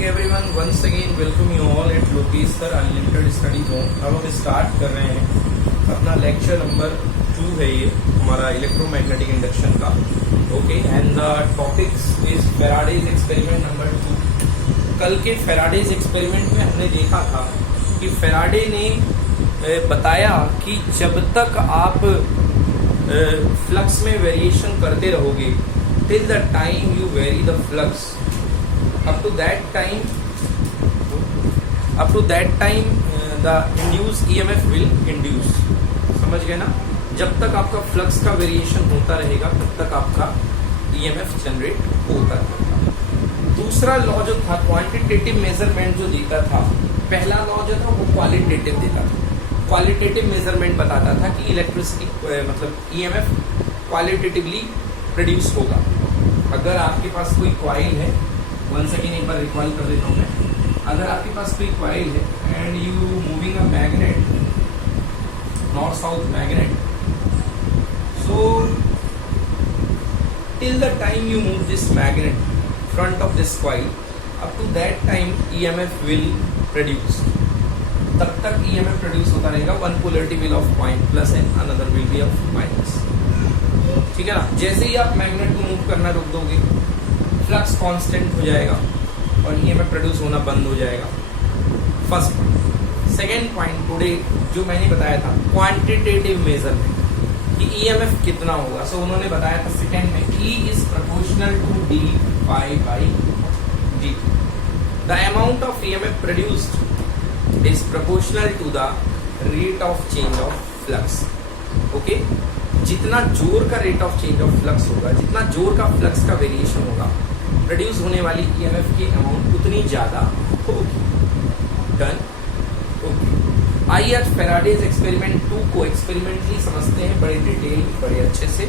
Okay everyone, once again welcome you all at Lokesh Sir Unlimited Study Zone। अब हम start कर रहे हैं अपना लेक्चर नंबर 2 है ये हमारा इलेक्ट्रोमैग्नेटिक इंडक्शन का। Okay, and the topics is Faraday's experiment number 2। कल के फेराडेज एक्सपेरिमेंट में हमने देखा था कि फेराडे ने बताया कि जब तक आप फ्लक्स में वेरिएशन करते रहोगे till the time you very the flux, up to that time the induced EMF will induce। समझ गए ना? जब तक आपका फ्लक्स का वेरिएशन होता रहेगा तब तक आपका EMF जनरेट होता रहेगा। दूसरा लॉ जो था क्वांटिटेटिव मेजरमेंट जो देता था, पहला लॉ जो था वो क्वालिटेटिव देता था। क्वालिटेटिव मेजरमेंट बताता था कि इलेक्ट्रिसिटी मतलब EMF क्वालिटेटिवली प्रोड्यूस होगा। अगर आपके पास कोई कॉइल है, वन सेकेंड एक बार रिकॉल कर देता हूँ मैं। अगर आपके पास कोई कॉइल है and you moving a magnet, north south magnet, so till the time you move this magnet front of this coil, up to that time EMF will produce. तब तक EMF प्रोड्यूस होता रहेगा। One polarity will of point plus and another will be of minus. ठीक है ना? जैसे ही आप magnet को मूव करना रोक दोगे फ्लक्स कांस्टेंट हो जाएगा और EMF प्रोड्यूस होना बंद हो जाएगा। First point. Second point today जो मैंने बताया था क्वांटिटेटिव मेजरमेंट कि EMF कितना होगा। सो उन्होंने बताया था सेकेंड में E is proportional to d phi by dt। The amount of EMF produced is proportional to the rate of change of flux. Okay, जितना जोर का rate of change of flux होगा, जितना जोर का फ्लक्स का वेरिएशन होगा, प्रोड्यूस होने वाली EMF की अमाउंट उतनी ज्यादा होगी। डन? ओके, आइए आज फेराडेज एक्सपेरिमेंट 2 को एक्सपेरिमेंटली समझते हैं, बड़े डिटेल, बड़े अच्छे से,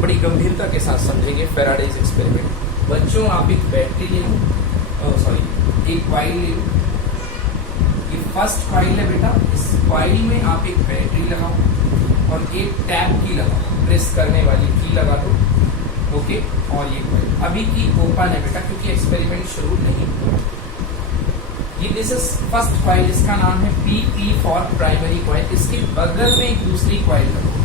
बड़ी गंभीरता के साथ समझेंगे फेराडेज एक्सपेरिमेंट। बच्चों, आप एक बैटरी ले लो, सॉरी एक कॉइल ले लो। ये फर्स्ट कॉइल है बेटा, इस कॉइल में आप एक बैटरी लगाओ और एक टैप की लगाओ, प्रेस करने वाली की लगा दो। ओके, और ये कॉइल अभी की ओपन है बेटा क्योंकि एक्सपेरिमेंट शुरू नहीं हुआ। ये दिस इज फर्स्ट कॉइल, इसका नाम है PP फॉर प्राइमरी कॉइल। इसके बगल में एक दूसरी कॉइल लगाओ।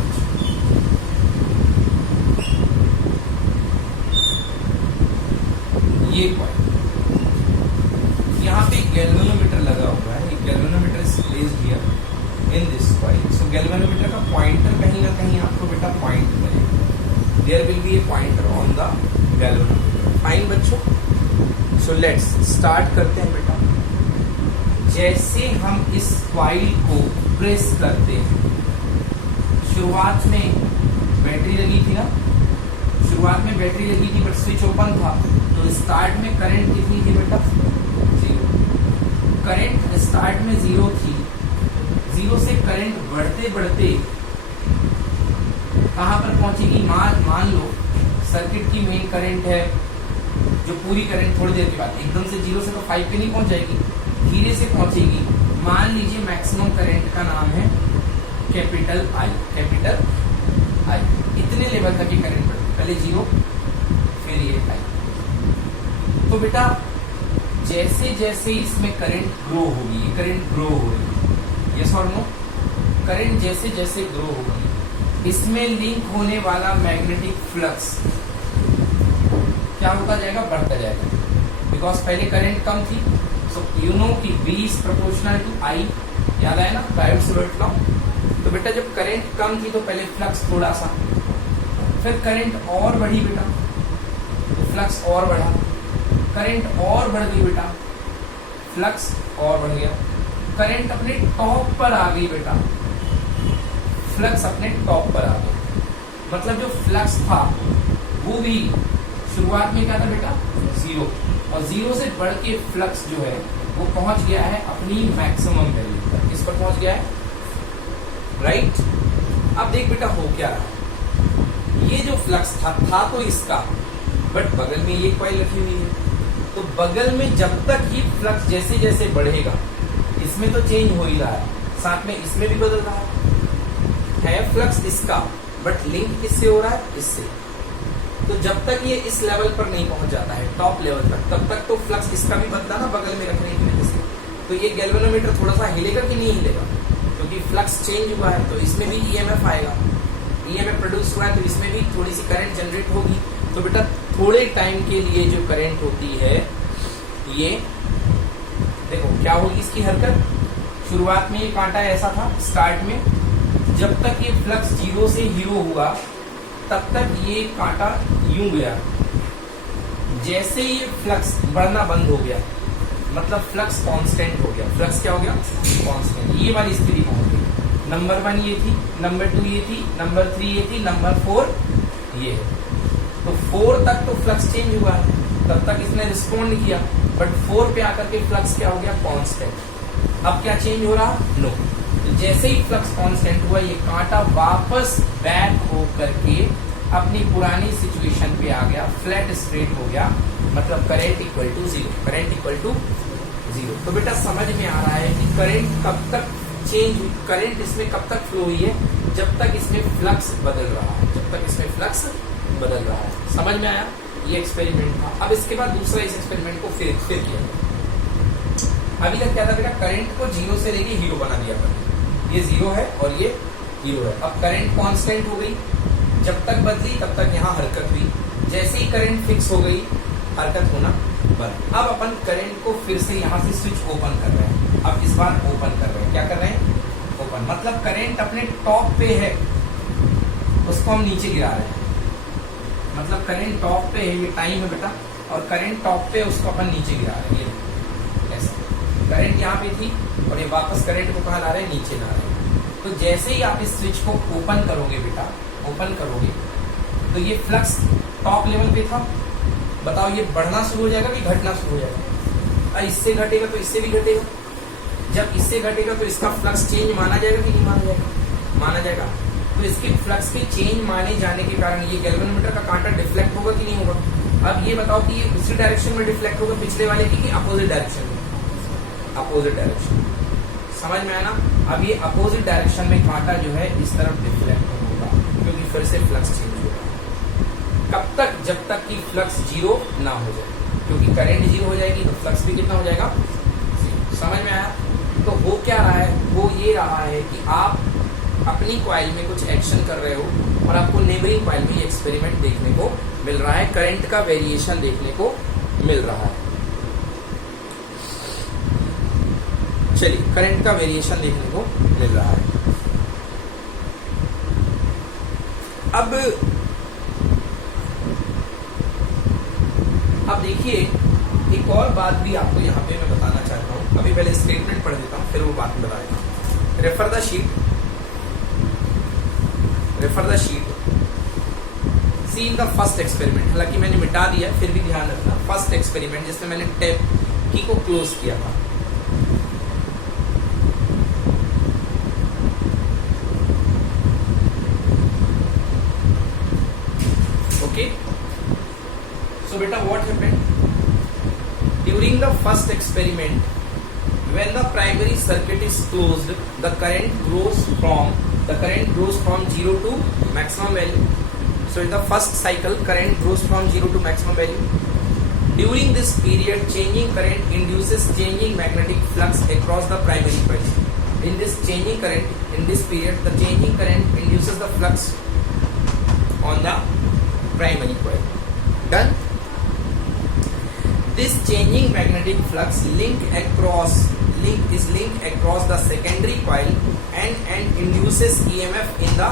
ये कॉइल, यहाँ पे गैल्वेनोमीटर लगा हुआ है। एक galvanometer is placed here in this coil. So galvanometer का पॉइंटर कहीं ना कहीं आपको बेटा पॉइंट करेगा। There will be a pointer on the galvanometer. Fine बच्चों, सो लेट्स स्टार्ट करते हैं बेटा। जैसे हम इस कॉइल को प्रेस करते हैं, शुरुआत में बैटरी लगी थी ना, शुरुआत में बैटरी लगी थी बट स्विच ओपन था, तो स्टार्ट में करंट कितनी थी बेटा? 0। करंट स्टार्ट में 0 थी। 0 से करंट बढ़ते बढ़ते कहां पर पहुंचेगी? मान लो सर्किट की मेन करंट है जो पूरी करंट थोड़ी देर के बाद एकदम से 0 से तो 5 पे नहीं पहुंच जाएगी, धीरे से पहुंचेगी। मान लीजिए मैक्सिमम करंट का नाम है कैपिटल I। कैपिटल I इतने लेवल तक की करंट बढ़ती, पहले 0 फिर ये I। तो बेटा जैसे जैसे इसमें करंट ग्रो होगी, ये करंट ग्रो होगी, यस और नो? करंट जैसे जैसे ग्रो होगी, इसमें लिंक होने वाला मैग्नेटिक फ्लक्स क्या होता जाएगा? बढ़ता जाएगा। बिकॉज पहले करंट कम थी, सो यू नो कि B is proportional to I। याद आया ना डायोड्स लॉ? तो बेटा जब करंट कम थी तो पहले फ्लक्स थोड़ा सा, फिर करंट और बढ़ी बेटा तो फ्लक्स और बढ़ा, करंट और बढ़ गई बेटा, फ्लक्स और बढ़ गया, करंट अपने टॉप पर आ गई बेटा, फ्लक्स अपने टॉप पर आ गया। मतलब जो फ्लक्स था वो भी शुरुआत में क्या था बेटा? 0, और 0 से बढ़ के फ्लक्स जो है वो पहुंच गया है अपनी मैक्सिमम वैल्यू तक। किस पर पहुंच गया है? राइट। अब देख बेटा हो क्या रहा, ये जो फ्लक्स था तो इसका, बट बगल में ये कॉइल रखी हुई है, तो बगल में जब तक ही फ्लक्स जैसे जैसे बढ़ेगा, इसमें तो चेंज हो ही रहा है, साथ में इसमें भी बदल रहा है फ्लक्स इसका, बट लिंक किससे हो रहा है? इससे। तो जब तक ये इस लेवल पर नहीं पहुंच जाता है टॉप लेवल तक, तब तक तो फ्लक्स इसका भी बदला ना बगल में रखने की वजह से, तो ये गैल्वेनोमीटर थोड़ा सा हिलेगा कि नहीं हिलेगा, क्योंकि फ्लक्स चेंज हुआ है तो इसमें भी ईएमएफ आएगा, ईएमएफ प्रोड्यूस हुआ है तो इसमें भी थोड़ी सी करंट जनरेट होगी। तो बेटा थोड़े टाइम के लिए जो करंट होती है ये देखो क्या होगी इसकी हरकत। शुरुआत में ये कांटा ऐसा था स्टार्ट में, जब तक ये फ्लक्स 0 से हीरो हुआ तब तक ये कांटा यूं गया। जैसे ये फ्लक्स बढ़ना बंद हो गया मतलब फ्लक्स कांस्टेंट हो गया। फ्लक्स क्या हो गया? कांस्टेंट। ये वाली स्थिति पहुंच गई। नंबर 1 ये थी, नंबर 2 ये थी, नंबर 3 ये थी, नंबर 4 ये है। तो 4 तक तो फ्लक्स चेंज हुआ है, तब तक इसने रिस्पॉन्ड किया, बट 4 पे आकर के फ्लक्स क्या हो गया? कांस्टेंट। अब क्या चेंज हो रहा? नो। तो जैसे ही फ्लक्स कांस्टेंट हुआ ये कांटा वापस बैक हो करके अपनी पुरानी सिचुएशन पे आ गया, फ्लैट स्ट्रेट हो गया, मतलब current equal to 0। Current equal to 0। तो बेटा समझ में आ रहा है कि करंट कब तक चेंज, करंट इसमें कब तक फ्लो हुई है? जब तक इसमें फ्लक्स बदल रहा है, जब तक इसमें फ्लक्स बदल रहा है। समझ में आया? ये एक्सपेरिमेंट था। अब इसके बाद दूसरा इस एक्सपेरिमेंट को फिर किया। अभी तक क्या था बेटा? करंट को 0 से लेके हीरो बना दिया अपन। ये 0 है और ये हीरो है। अब करंट कांस्टेंट हो गई, जब तक बदली तब तक यहाँ हरकत हुई। जैसे ही करंट फिक्स हो गई हरकत होना बंद। अब अपन करंट को फिर से यहाँ से स्विच ओपन कर रहे हैं। अब इस बार ओपन कर रहे हैं। क्या कर रहे हैं? ओपन। मतलब करंट अपने टॉप पे है, उसको हम नीचे गिरा रहे हैं। मतलब करंट टॉप पे है, ये टाइम है बेटा, और करंट टॉप पे उसको अपन नीचे गिरा रहे हैं। ऐसा करंट यहाँ पे थी और ये वापस करंट को कहाँ ला रहे हैं? नीचे ला रहे हैं। तो जैसे ही आप इस स्विच को ओपन करोगे बेटा, ओपन करोगे तो ये फ्लक्स टॉप लेवल पे था। बताओ ये बढ़ना शुरू हो जाएगा कि घटना शुरू हो जाएगा? इससे घटेगा तो इससे भी घटेगा। जब इससे घटेगा तो इसका फ्लक्स चेंज माना जाएगा कि नहीं माना जाएगा? माना जाएगा। तो इसके फ्लक्स के चेंज माने जाने के कारण ये गैल्वेनोमीटर का कांटा डिफ्लेक्ट होगा कि नहीं होगा? अब ये बताओ कि ये उसी डायरेक्शन में डिफ्लेक्ट होगा पिछले वाले की कि अपोजिट डायरेक्शन में? Opposite direction. समझ में आया ना? अब ये अपोजिट डायरेक्शन में कांटा जो है इस तरफ डिफ्लेक्ट होगा, क्योंकि फिर से फ्लक्स चेंज होगा। कब तक? जब तक कि फ्लक्स 0 ना हो जाए, क्योंकि करंट 0 हो जाएगी तो फ्लक्स भी कितना हो जाएगा? 0। समझ में आया? तो हो क्या रहा है? वो ये रहा है कि आप अपनी कॉइल में कुछ एक्शन कर रहे हो और आपको नेबरिंग कॉइल में ये एक्सपेरिमेंट देखने को मिल रहा है, करंट का वेरिएशन देखने को मिल रहा है। चलिए, करंट का वेरिएशन देखने को मिल रहा है। अब देखिए एक और बात भी आपको यहाँ पे मैं बताना चाहता हूँ। अभी पहले स्टेटमेंट पढ़ देता हूँ, फिर वो बात बता देता हूँ। Refer the sheet. See in the first experiment. हालांकि मैंने मिटा दिया, फिर भी ध्यान रखना। फर्स्ट एक्सपेरिमेंट जिसमें मैंने टैप की को क्लोज किया था। Okay, so beta what happened during the first experiment? When the primary circuit is closed, the current grows from 0 to maximum value. So in the first cycle current grows from 0 to maximum value. During this period changing current induces changing magnetic flux across the primary coil. In this changing current, in this period the changing current induces the flux on the primary coil. Done. This changing magnetic flux is linked across the secondary coil and induces EMF in the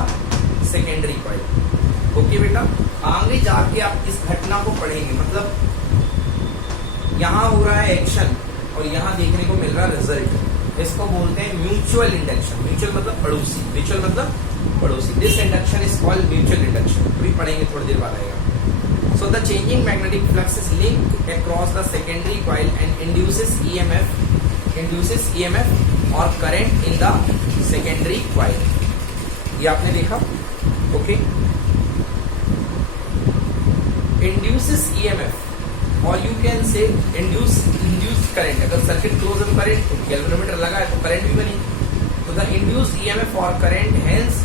secondary coil. Okay बेटा, आगे जाके आप इस घटना को पढ़ेंगे। मतलब यहाँ हो रहा है एक्शन और यहाँ देखने को मिल रहा है रिजल्ट। इसको बोलते हैं म्यूचुअल इंडक्शन। म्यूचुअल मतलब पड़ोसी, म्यूचुअल मतलब पड़ोसी। This induction is called mutual induction. अभी पढ़ेंगे, थोड़ी देर बाद आएगा। So the changing magnetic flux is linked across the secondary coil and induces EMF or current in the secondary coil. ये आपने देखा? ओके, induces EMF और you can say induced current। अगर सर्किट क्लोज है तो करंट, गैल्वेनोमीटर लगा है तो करंट भी बनी। तो the induced EMF or current hence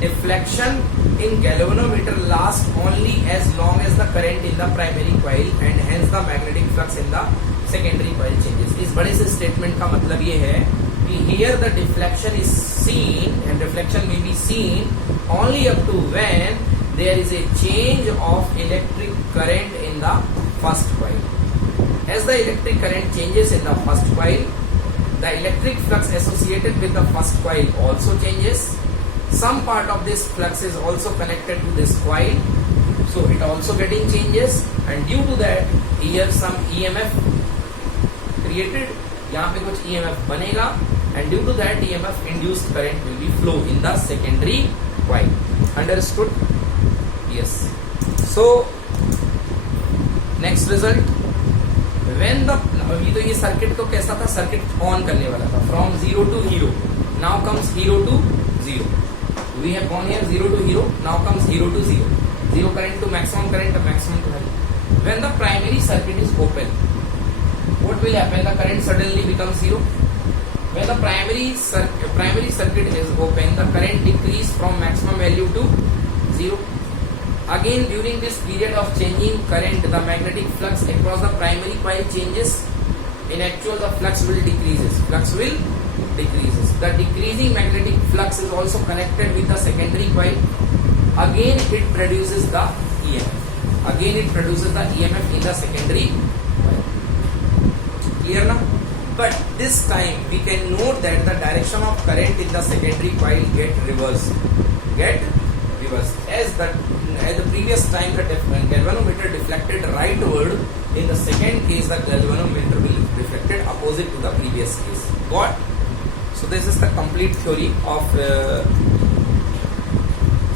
deflection in galvanometer last only as long as the current in the primary coil and hence the magnetic flux in the secondary coil changes. इस बड़े से statement का मतलब ये है कि here the deflection is seen and reflection may be seen only up to when there is a change of electric current in the first coil. As the electric current changes in the first coil, the electric flux associated with the first coil also changes. Some part of this flux is also connected to this coil, so it also getting changes, and due to that here some EMF created, यहाँ पे कुछ EMF बनेगा, and due to that EMF induced current will be flow in the secondary coil. Understood? Yes. So next result, when the अभी तो ये circuit को कैसा था, सर्किट ऑन करने वाला था from 0 to hero, now comes hero to 0. We have gone here 0 to hero, now comes hero to 0. 0 current to maximum current, maximum to high. When the primary circuit is open, what will happen? The current suddenly becomes 0. When the primary circuit is open, the current decrease from maximum value to 0. Again, during this period of changing current, the magnetic flux across the primary coil changes. In actual, the flux will decreases. The decreasing magnetic flux is also connected with the secondary coil. Again, it produces the EMF in the secondary coil. Clear now? But this time we can note that the direction of current in the secondary coil get reversed. As the previous time the galvanometer deflected rightward, in the second case the galvanometer will reflected opposite to the previous case. Got? So this is the complete theory of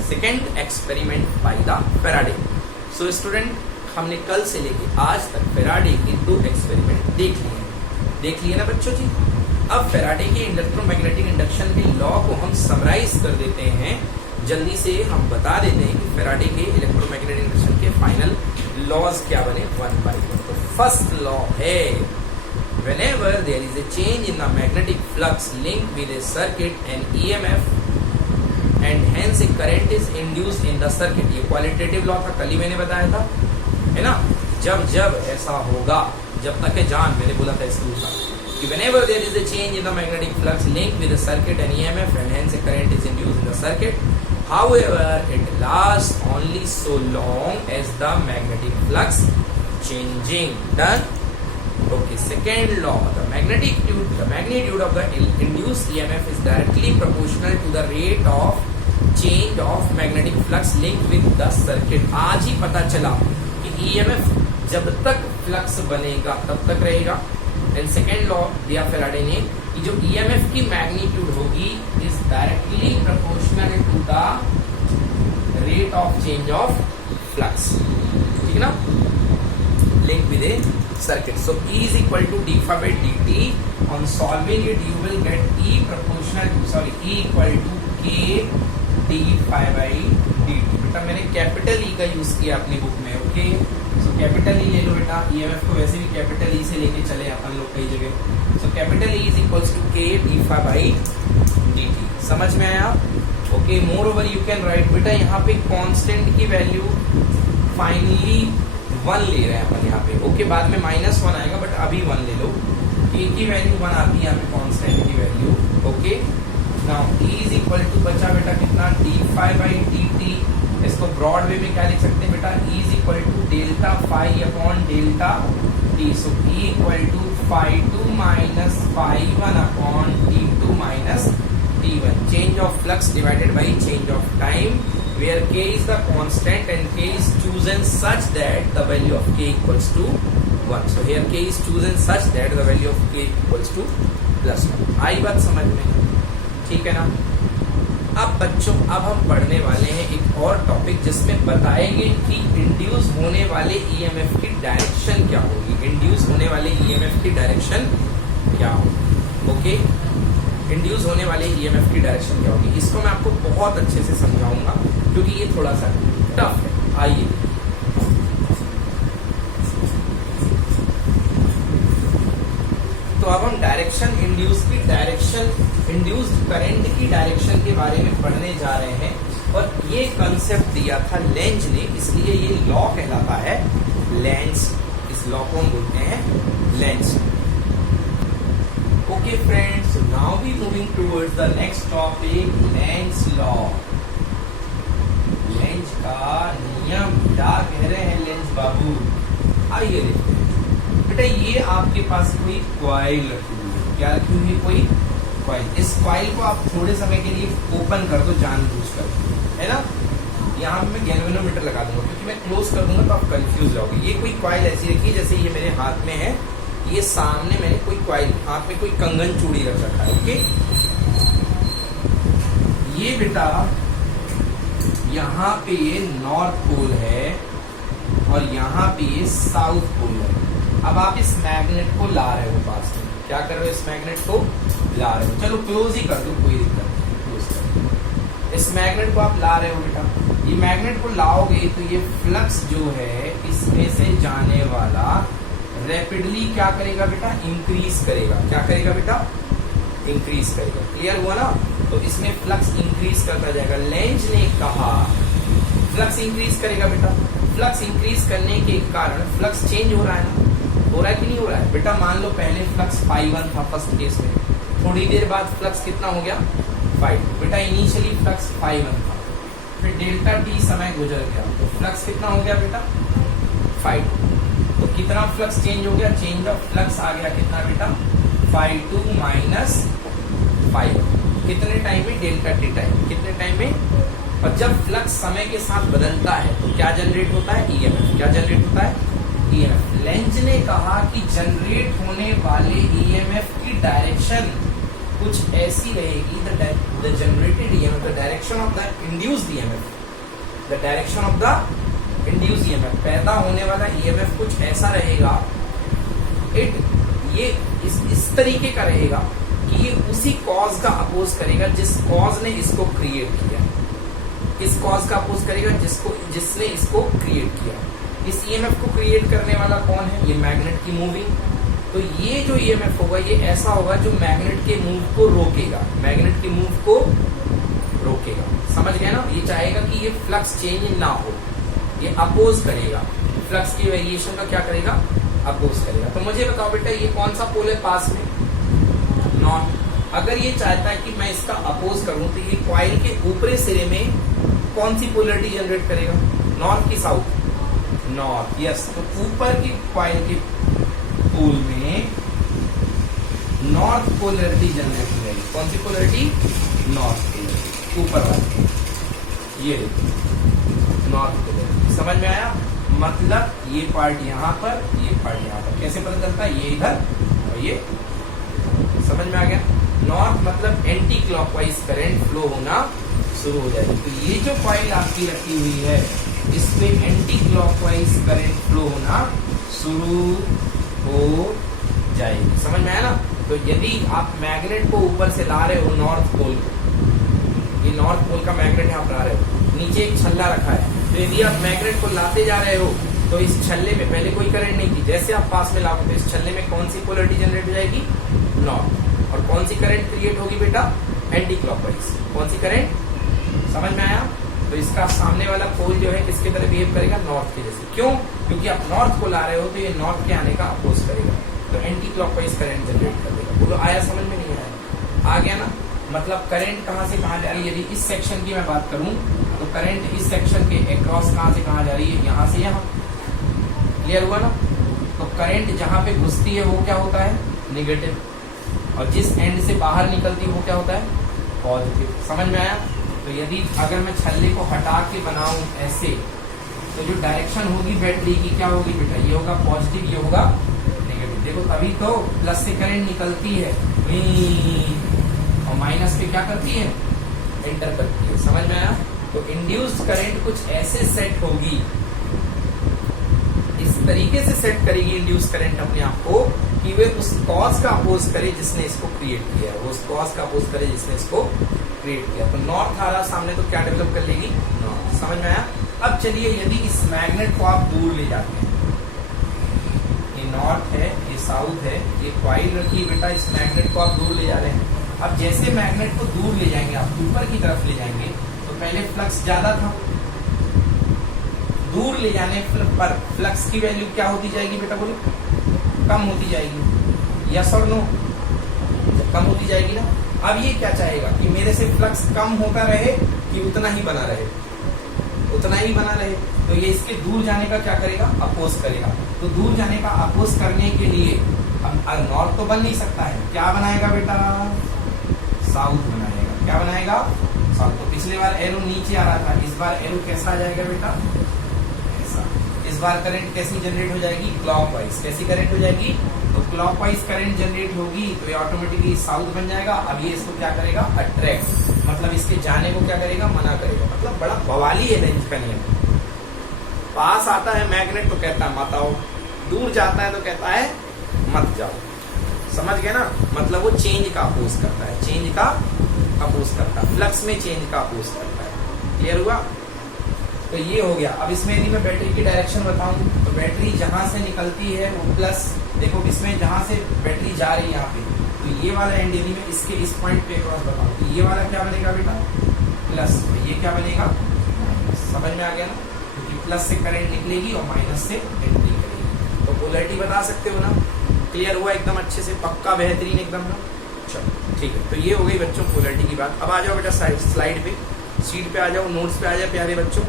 second experiment by the Faraday. So student, हमने कल से लेके आज तक Faraday के 2 experiment देख लिए ना बच्चों जी। अब फेराडे के इलेक्ट्रोमैग्नेटिक इंडक्शन के लॉ को हम समराइज कर देते हैं, जल्दी से हम बता देते हैं कि फेराडे के इलेक्ट्रोमैग्नेटिक इंडक्शन के फाइनल लॉज क्या बने 1 by 1। तो फर्स्ट लॉ है, whenever there is a change in the magnetic flux linked with a circuit and EMF and hence a current is induced in the circuit। ये qualitative law था, कल ही मैंने बताया था, है ना। जब ऐसा होगा, जब तक है जान, मैंने बोला था इसके ऊपर कि whenever there is a change in the magnetic flux linked with a circuit and EMF and hence a current is induced in the circuit, however it lasts only so long as the magnetic flux changing. Done? Okay, second law, the magnitude of the induced EMF is directly proportional to the rate of change of magnetic flux linked with the circuit। आज ही पता चला कि EMF जब तक flux बनेगा तब तक रहेगा। एंड सेकेंड लॉ दिया फेराडे ने कि जो EMF की मैग्नीट्यूड होगी is directly proportional to the rate of change of flux, ठीक ना, link with a circuit. So E is equal to d phi by dt. On solving it, you will get E equal to K d phi by dt. बेटा मैंने capital E का use किया अपनी book में। Okay, so capital E ले लो बेटा। EMF को वैसे भी कैपिटल E से लेके चले अपन लोग कई जगह। So capital E is equals to K d phi by dt। समझ में आया? Okay, more over you can write बेटा यहाँ पे कांस्टेंट की वैल्यू फाइनली 1 ले रहे हैं अपन यहाँ पे। ओके, बाद में -1 आएगा, बट अभी 1 ले लो। K की वैल्यू 1 आती है यहाँ पे कांस्टेंट की value. Okay, now E is equal to बचा बेटा कितना, d phi by dt। इसको ब्रॉड वे में क्या लिख सकते हैं बेटा, E is equal to delta phi upon delta t। So E equal to phi2 minus phi1 upon t2 minus t1। Change of flux divided by change of time, where K is the constant and K is chosen such that the value of K equals to 1। So here K is chosen such that the value of K equals to +1। आई बात समझ में? ठीक है ना। अब बच्चों, अब हम पढ़ने वाले हैं एक और टॉपिक जिसमें बताएंगे कि इंड्यूस होने वाले EMF की डायरेक्शन क्या होगी। इंड्यूस होने वाले EMF की डायरेक्शन क्या होगी? ओके, इंड्यूस होने वाले EMF की डायरेक्शन क्या होगी, इसको मैं आपको बहुत अच्छे से समझाऊंगा क्योंकि ये थोड़ा सा टफ है। आइए, तो अब हम डायरेक्शन इंड्यूस्ड करंट की डायरेक्शन के बारे में पढ़ने जा रहे हैं। और ये कंसेप्ट दिया था लेंज ने, इसलिए ये लॉ कहलाता है लेंज। इस लॉ को हम बोलते हैं Lenz. Okay friends, now we moving towards the next topic, Lenz law. Lenz का नियम क्या कह रहे हैं लेंज बाबू, आइए देखते हैं। बेटा ये आपके पास कोई कॉइल रखी हुई है, क्या रखी हुई है, कोई कॉइल। इस कॉइल को आप थोड़े समय के लिए ओपन कर दो जानबूझकर, है ना। यहाँ मैं गैल्वेनोमीटर लगा दूंगा, क्योंकि मैं क्लोज कर दूंगा तो आप कंफ्यूज जाओगे। ये कोई कॉइल ऐसी रखी है जैसे ये मेरे हाथ में है, ये सामने मैंने कोई कॉइल, हाथ में कोई कंगन चूड़ी रख रखा है। ओके, ये बेटा यहाँ पे ये नॉर्थ पोल है और यहाँ पे ये साउथ पोल है। अब आप इस मैग्नेट को ला रहे हो पास में, क्या कर रहे हो, इस मैग्नेट को ला रहे हो। चलो क्लोज ही कर दो, कोई दिक्कत नहीं, क्लोज कर दो। इस मैग्नेट को आप ला रहे हो बेटा, ये मैग्नेट को लाओगे तो ये फ्लक्स जो है इसमें से जाने वाला रैपिडली क्या करेगा बेटा, इंक्रीज करेगा। क्या करेगा बेटा, इंक्रीज करेगा। क्लियर हुआ ना। तो इसमें फ्लक्स इंक्रीज करता जाएगा। लेंज ने कहा फ्लक्स इंक्रीज करेगा बेटा। फ्लक्स इंक्रीज करने के कारण फ्लक्स चेंज हो रहा है ना, हो रहा है कि नहीं हो रहा है बेटा। मान लो पहले फ्लक्स ∅1 था फर्स्ट केस में, थोड़ी देर बाद फ्लक्स कितना हो गया, ∅2। बेटा इनिशियली फ्लक्स ∅1 था, फिर डेल्टा टी समय गुजर गया तो फ्लक्स कितना हो गया बेटा, ∅2। तो कितना फ्लक्स चेंज हो गया, चेंज ऑफ फ्लक्स आ गया कितना बेटा, ∅2 माइनस ∅1। कितने टाइम में, डेल्टा टी टाइम, कितने टाइम में। और जब फ्लक्स समय के साथ बदलता है तो क्या जनरेट होता है, ईएमएफ। क्या जनरेट होता है, ईएमएफ। लेंज ने कहा कि जनरेट होने वाले ईएमएफ की डायरेक्शन कुछ ऐसी रहेगी, the generated EMF, the direction of the induced EMF, the direction of the induced EMF, पैदा होने वाला ईएमएफ कुछ ऐसा रहेगा, ये इस तरीके का रहेगा कि ये उसी कॉज का अपोज करेगा जिस कॉज ने इसको क्रिएट किया। इस कॉज का अपोज करेगा जिसने इसको क्रिएट किया। इस ईएमएफ को क्रिएट करने वाला कौन है, ये मैग्नेट की मूविंग। तो ये जो ईएमएफ होगा ये ऐसा होगा जो मैग्नेट के मूव को रोकेगा, मैग्नेट के मूव को रोकेगा। समझ गए ना। ये चाहेगा कि ये फ्लक्स चेंज ना हो, ये अपोज करेगा, फ्लक्स की वेरिएशन का क्या करेगा, अपोज करेगा। तो मुझे बताओ बेटा ये कौन सा पोल है पास में, नॉर्थ। अगर ये चाहता है कि मैं इसका अपोज करूं तो ये कॉइल के ऊपरी सिरे में कौन सी पोलरिटी जनरेट करेगा, नॉर्थ की साउथ, नॉर्थ। यस, तो ऊपर की कॉइल के पोल में नॉर्थ पोलरिटी जनरेट हो जाएगी। कौन सी पोलरिटी, नॉर्थ की, ऊपर वाली, ये नॉर्थ पोलरिटी। समझ में आया। मतलब ये पार्ट यहाँ पर, ये पार्ट यहाँ पर, कैसे पता चलता है, ये इधर और ये, समझ में आ गया। नॉर्थ मतलब एंटी क्लॉकवाइज करंट फ्लो होना शुरू हो जाएगी। तो ये जो कॉइल आपकी रखी हुई है इसमें एंटी क्लॉकवाइज करंट फ्लो होना शुरू हो जाएगी। समझ में आया ना। तो यदि आप मैग्नेट को ऊपर से ला रहे हो नॉर्थ पोल, ये नॉर्थ पोल का मैग्नेट यहाँ पर ला रहे हो, नीचे एक छल्ला रखा है, तो यदि आप मैग्नेट को लाते जा रहे हो तो इस छल्ले में पहले कोई करंट नहीं थी, जैसे आप पास में लाओगे तो इस छल्ले में कौन सी पोलरिटी जनरेट हो जाएगी, नॉर्थ। और कौन सी करंट क्रिएट होगी बेटा, एंटी क्लॉकवाइज। कौन सी करंट, समझ में आया। तो इसका सामने वाला पोल जो है किसके तरह बिहेव करेगा, नॉर्थ के जैसे। क्यों, क्योंकि आप नॉर्थ को ला रहे हो तो ये नॉर्थ के आने का अपोज करेगा, तो एंटी क्लॉकवाइज करंट जनरेट कर देगा। बोलो आया, समझ में नहीं आया, आ गया ना। मतलब करंट कहाँ से कहाँ जा रही है, यदि इस सेक्शन की मैं बात करूं तो करंट इस सेक्शन के अक्रॉस कहाँ से कहाँ जा रही है, यहाँ से यहाँ। क्लियर हुआ ना। तो करंट जहाँ पे घुसती है वो क्या होता है, नेगेटिव, और जिस एंड से बाहर निकलती है वो क्या होता है, पॉजिटिव। समझ में आया। तो यदि अगर मैं छल्ले को हटा के बनाऊं ऐसे, तो जो डायरेक्शन होगी बैटरी की क्या होगी बेटा, ये होगा पॉजिटिव, ये होगा नेगेटिव। देखो तभी तो प्लस से करंट निकलती है और माइनस पे क्या करती है, एंटर करती है। समझ में आया। तो इंड्यूस्ड करंट कुछ ऐसे सेट होगी, इस तरीके से सेट करेगी इंड्यूस करंट अपने आप को कि वे उस कॉज का अपोज करे जिसने इसको क्रिएट किया है, वो उस कॉज का अपोज करे जिसने इसको क्रिएट किया। तो नॉर्थ आ रहा सामने तो क्या डेवलप कर लेगी, नॉर्थ। समझ में आया। अब चलिए यदि इस मैग्नेट को आप दूर ले जाते हैं, ये नॉर्थ है, ये साउथ है, ये कॉइल रखी है बेटा, इस मैग्नेट को आप दूर ले जा रहे हैं। अब जैसे मैग्नेट को दूर ले जाएंगे, आप ऊपर की तरफ ले जाएंगे, तो तो पहले फ्लक्स ज्यादा था, दूर ले जाने पर फ्लक्स की वैल्यू क्या होती जाएगी बेटा बोलो? कम होती जाएगी। यस और नो? कम होती जाएगी ना। अब ये क्या चाहेगा कि मेरे से फ्लक्स कम होता रहे कि उतना ही बना रहे? उतना ही बना रहे। तो ये इसके दूर जाने का क्या करेगा? अपोज करेगा। तो दूर जाने का अपोज करने के लिए अब नॉर्थ तो बन नहीं सकता है, क्या बनाएगा बेटा? साउथ बनाएगा। क्या बनाएगा? साउथ। तो पिछले बार एरो नीचे आ रहा था, इस बार एरो कैसा आ जाएगा बेटा? ऐसा। इस बार करंट कैसी जनरेट हो जाएगी? क्लॉकवाइज। कैसी करंट हो जाएगी? तो क्लॉकवाइज करंट जनरेट होगी तो ये ऑटोमेटिकली साउथ बन जाएगा। अब ये इसको क्या करेगा? अट्रैक्ट, मतलब इसके जाने को क्या करेगा? मना करेगा। मतलब बड़ा बवाली है लेंज का नियम। पास आता है मैग्नेट तो कहता है मत आओ, दूर जाता है तो कहता है मत जाओ। समझ गए ना? मतलब वो चेंज का अपोज करता है, चेंज का अपोज करता है, फ्लक्स में चेंज का अपोज करता है। क्लियर हुआ? तो ये हो गया। अब इसमें यदि मैं बैटरी की डायरेक्शन बताऊं तो बैटरी जहां से निकलती है वो प्लस, देखो इसमें जहां से बैटरी जा रही है यहाँ पे, तो ये वाला एंड यदि मैं इसके इस पॉइंट पे क्रॉस बताऊं तो ये वाला क्या बनेगा बेटा? प्लस। तो ये क्या बनेगा? समझ में आ गया ना? क्योंकि प्लस से करंट निकलेगी और माइनस से एंट्री करेगी। तो पोलैरिटी बता सकते हो ना? क्लियर हुआ एकदम अच्छे से? पक्का बेहतरीन एकदम ना? चलो ठीक है। तो ये हो गई बच्चों पोलैरिटी की बात। अब आ जाओ बेटा स्लाइड पे, शीट पे आ जाओ, नोट्स पे आ जाओ प्यारे बच्चों।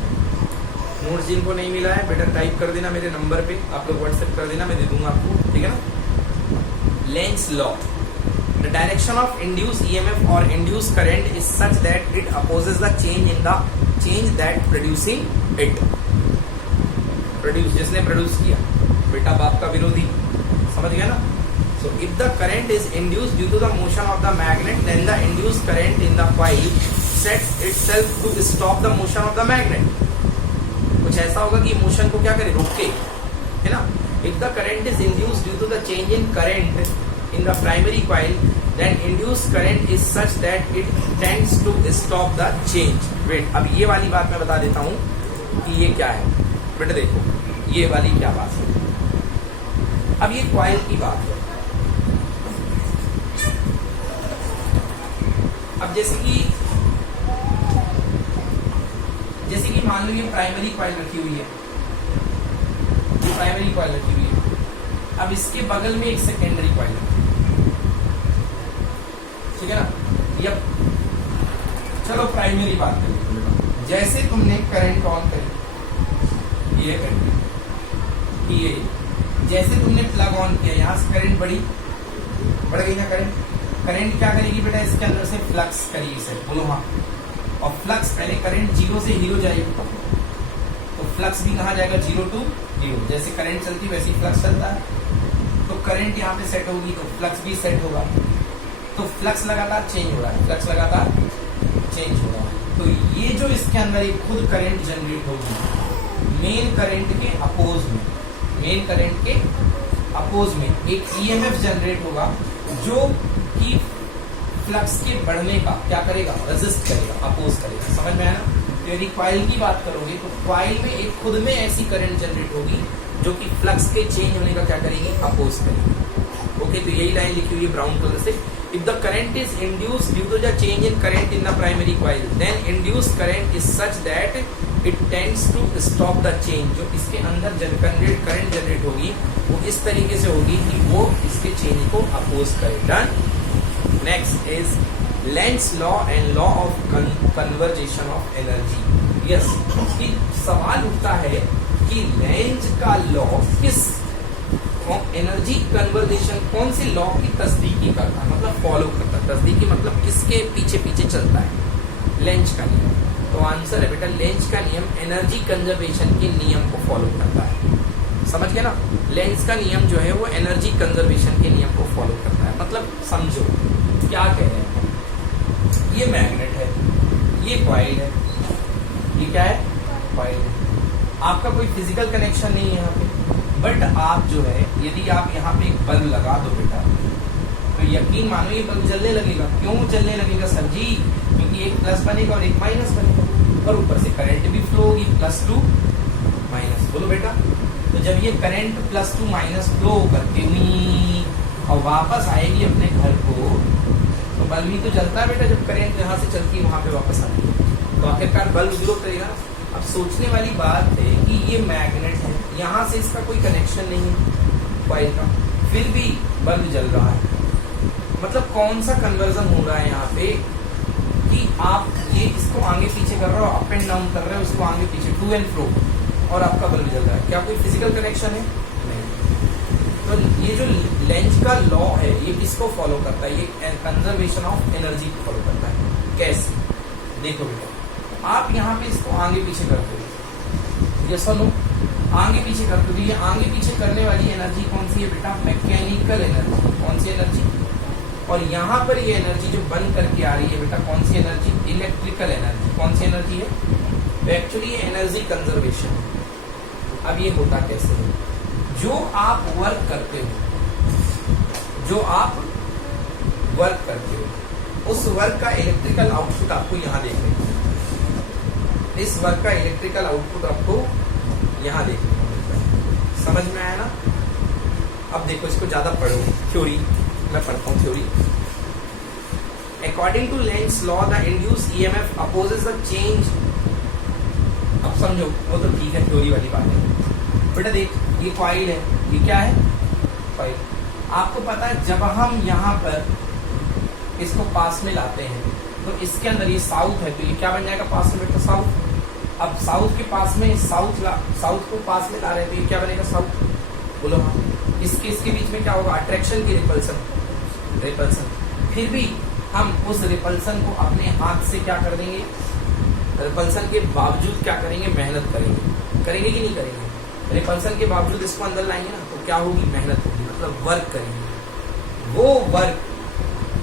नोट्स जिनको नहीं मिला है बेटा टाइप कर देना मेरे नंबर पे, आप लोग व्हाट्सएप कर देना, मैं दे दूंगा आपको, ठीक है ना? Lenz law, the direction of induce EMF और induce current is such that it opposes the change in the change that producing it. Produce, जिसने प्रोड्यूस किया, बेटा बाप का विरोधी। समझ गया ना? So if the current is induced due to the motion of the magnet, then the induced current in the coil sets itself to stop the motion of the magnet. कुछ ऐसा होगा कि मोशन को क्या करे? रोके, है ना? If the current is induced due to the change in current in the primary coil, then induced current is such that it tends to stop the change. Wait, अब ये वाली बात मैं बता देता हूँ कि ये क्या है। बेटा देखो ये वाली क्या बात है। अब ये कॉइल की बात है। अब जैसे कि मान लो ये प्राइमरी कॉइल रखी हुई है, ये प्राइमरी कॉइल रखी हुई है। अब इसके बगल में एक सेकेंडरी कॉइल है, ठीक है ना? यप। चलो प्राइमरी बात करें। जैसे तुमने करंट ऑन करी, ये करंट, ये जैसे तुमने प्लग ऑन किया, यहाँ से करंट बढ़ गई ना? करंट क्या करेगी बेटा? इसके अंदर से फ्लक्स करेगी इसे, बोलो हाँ। और फ्लक्स पहले करंट जीरो से हीरो जाएगी तो फ्लक्स भी कहाँ जाएगा? Zero to hero. जैसे करंट चलती वैसे ही फ्लक्स चलता है। तो करंट यहाँ पे सेट होगी तो फ्लक्स भी सेट होगा। तो फ्लक्स लगातार चेंज हो रहा है, फ्लक्स लगातार चेंज हो रहा है। तो ये जो इसके अंदर एक खुद करंट जनरेट होगी मेन करंट के अपोज में, मेन करंट के अपोज में एक ईएमएफ जनरेट होगा जो कि फ्लक्स के बढ़ने का क्या करेगा? रेजिस्ट करेगा, अपोज करेगा। समझ में आया ना? तो यदि कॉइल की बात करोगे तो कॉइल में एक खुद में ऐसी करंट जनरेट होगी जो कि फ्लक्स के चेंज होने का क्या करेगी? अपोज करेगी। ओके, तो यही लाइन लिखी हुई है ब्राउन कलर से। If the current is induced due to the change in current in the primary coil, then induced current is such that it tends to stop the change. जो इसके अंदर current generate होगी वो इस तरीके से होगी कि वो इसके चेंज को अपोज करे। Done. Next is Lenz law and law of conversation of energy. Yes, सवाल उठता है कि लेंज का लॉ किस एनर्जी कन्वर्जेशन, कौन से लॉ की तस्दीकी करता है, मतलब फॉलो करता है। तस्दीकी मतलब किसके पीछे पीछे चलता है? लेंज का नियम। तो आंसर है बेटा लेंज का नियम एनर्जी कंजर्वेशन के नियम को फॉलो करता है। समझ गए ना? लेंज का नियम जो है वो एनर्जी कंजर्वेशन के नियम को फॉलो करता है। मतलब समझो क्या कह रहे हैं। ये मैग्नेट है, ये कॉइल है, ये क्या है? कॉइल है। आपका कोई फिजिकल कनेक्शन नहीं है यहाँ पे, बट आप जो है यदि आप यहाँ पे एक बल्ब लगा दो बेटा तो यकीन मानो ये बल्ब जलने लगेगा। क्यों जलने लगेगा सर जी? क्योंकि एक प्लस बनेगा और एक माइनस बनेगा और ऊपर से करंट भी फ्लो होगी, प्लस टू माइनस। बोलो बेटा, तो जब ये current plus two minus flow करके और वापस आएगी अपने घर को तो बल्ब ही तो जलता है बेटा। जब करंट यहाँ से चलती है वहां पे वापस आती है तो आखिरकार बल्ब ग्लो करेगा। अब सोचने वाली बात है कि ये मैग्नेट है, यहाँ से इसका कोई कनेक्शन नहीं है कॉइल का, फिर भी बल्ब जल रहा है। मतलब कौन सा कन्वर्जन हो रहा है यहाँ पे कि आप ये इसको आगे पीछे कर रहे हो, अप एंड डाउन कर रहे हो, इसको आगे पीछे टू एंड फ्रो, और आपका बल्ब जल रहा है। क्या कोई फिजिकल कनेक्शन है? नहीं। तो ये जो लेंज का लॉ है ये किसको फॉलो करता है? ये कंजर्वेशन ऑफ एनर्जी को फॉलो करता है। कैसे? देखो बेटा, आप यहाँ पे इसको आगे पीछे करते हो, ये सुनो, आगे पीछे करते हो, ये आगे पीछे करने वाली एनर्जी कौन सी है बेटा? Mechanical energy. कौन सी एनर्जी? और यहाँ पर ये एनर्जी जो बन करके आ रही है बेटा, कौन सी एनर्जी? Electrical energy. कौन सी एनर्जी है? तो एक्चुअली ये एनर्जी कंजर्वेशन है। अब ये होता कैसे है? जो आप वर्क करते हो, जो आप वर्क करते हो, उस वर्क का इलेक्ट्रिकल आउटपुट आपको यहाँ देखने को मिलता है। इस वर्क का इलेक्ट्रिकल आउटपुट आपको यहाँ देखने को मिलता है। समझ में आया ना? अब देखो, इसको ज्यादा पढ़ो, थ्योरी मैं पढ़ता हूँ theory. According to Lenz law the induce EMF opposes the change. अब समझो, वो तो ठीक है, थ्योरी वाली बात है बेटा। देख, ये कॉइल है, ये क्या है? कॉइल। आपको पता है जब हम यहाँ पर इसको पास में लाते हैं तो इसके अंदर ये साउथ है, तो ये क्या बन जाएगा पास में बेटा? साउथ। अब साउथ के पास में साउथ को पास में ला रहे हैं तो ये क्या बनेगा? साउथ। बोलो हाँ। इसके बीच में क्या होगा? अट्रैक्शन की रिपल्सन। फिर भी हम उस रिपल्सन को अपने हाथ से क्या कर देंगे? रिपल्सन के बावजूद क्या करेंगे? मेहनत करेंगे कि नहीं करेंगे? रिपल्सन के बावजूद इसको अंदर लाएंगे ना, तो क्या होगी? मेहनत होगी, मतलब वर्क करेंगे। वो वर्क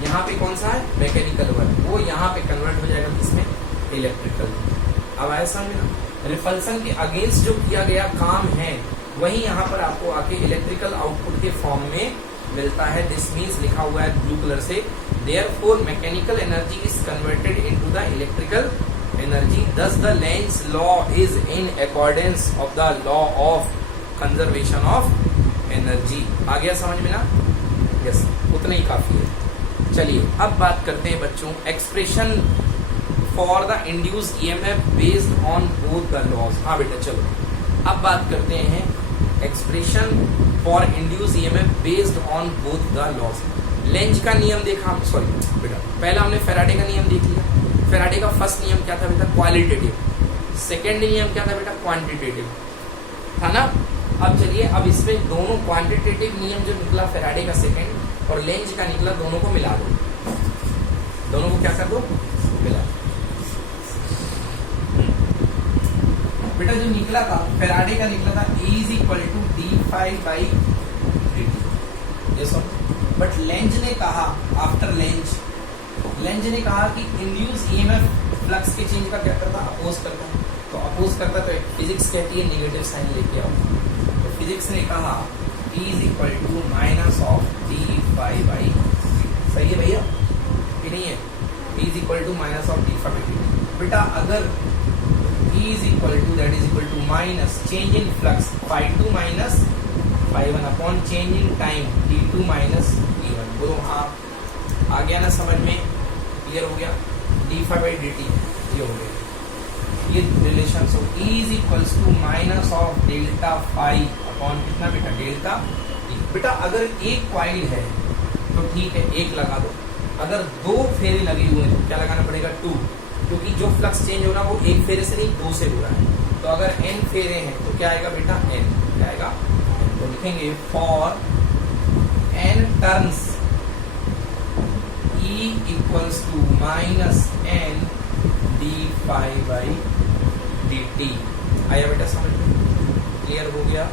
यहाँ पे कौन सा है? Mechanical work. वो यहाँ पे कन्वर्ट हो जाएगा किसमें? इलेक्ट्रिकल। अब आया समझ में? रिपल्सन के अगेंस्ट जो किया गया काम है वही यहाँ पर आपको आके इलेक्ट्रिकल आउटपुट के फॉर्म में मिलता है। दिस मीन्स लिखा हुआ है ब्लू कलर से, therefore mechanical energy is converted into the electrical energy, thus the Lenz law is in accordance of the law of conservation of energy। आ गया समझ में ना? यस, उतना ही काफी है। चलिए अब बात करते हैं बच्चों expression for the induce EMF based on both the laws. हाँ बेटा चलो, अब बात करते हैं expression for induce EMF based on both the laws. Lenz का नियम देखा हम, सॉरी बेटा, पहला हमने फैराडे का नियम देख लिया। फैराडे का फर्स्ट नियम क्या था बेटा? क्वालिटेटिव। सेकेंड नियम क्या था बेटा? क्वांटिटेटिव था ना। अब चलिए, अब इसमें दोनों क्वांटिटेटिव नियम जो निकला फैराडे का सेकेंड और लेंज का निकला, दोनों को मिला दो। दोनों को क्या कर दो? मिला। बेटा जो निकला था फैराडे का निकला था E is equal to d∅/dt। ये सुन, बट लेंज ने कहा, आफ्टर लेंज ने कहा कि इंड्यूस ईएमएफ फ्लक्स के चेंज का क्या करता? अपोज करता है। तो अपोज करता तो फिजिक्स कहती है नेगेटिव साइन लेके आओ। तो फिजिक्स ने कहा E is equal to minus of d∅/dt। सही है भैया कि नहीं है? E is equal to minus of d∅/dt। बेटा अगर E is equal to, that is equal to minus change in flux phi2 minus phi1 upon change in time t2 minus t1। बोलो हाँ, आ गया ना समझ में? क्लियर हो गया? d∅/dt ये हो गया, ये relation. So E is equals to minus of delta phi upon कितना बेटा? Delta t। बेटा अगर एक कॉइल है तो ठीक है, एक लगा दो। अगर दो फेरे लगे हुए हैं तो क्या लगाना पड़ेगा? 2, क्योंकि जो फ्लक्स चेंज हो रहा है वो एक फेरे से नहीं, 2 से हो रहा है। तो अगर n फेरे हैं तो क्या आएगा बेटा? n। क्या आएगा? तो लिखेंगे for n turns E equals to minus n d∅/dt। आया बेटा समझ में? क्लियर हो गया?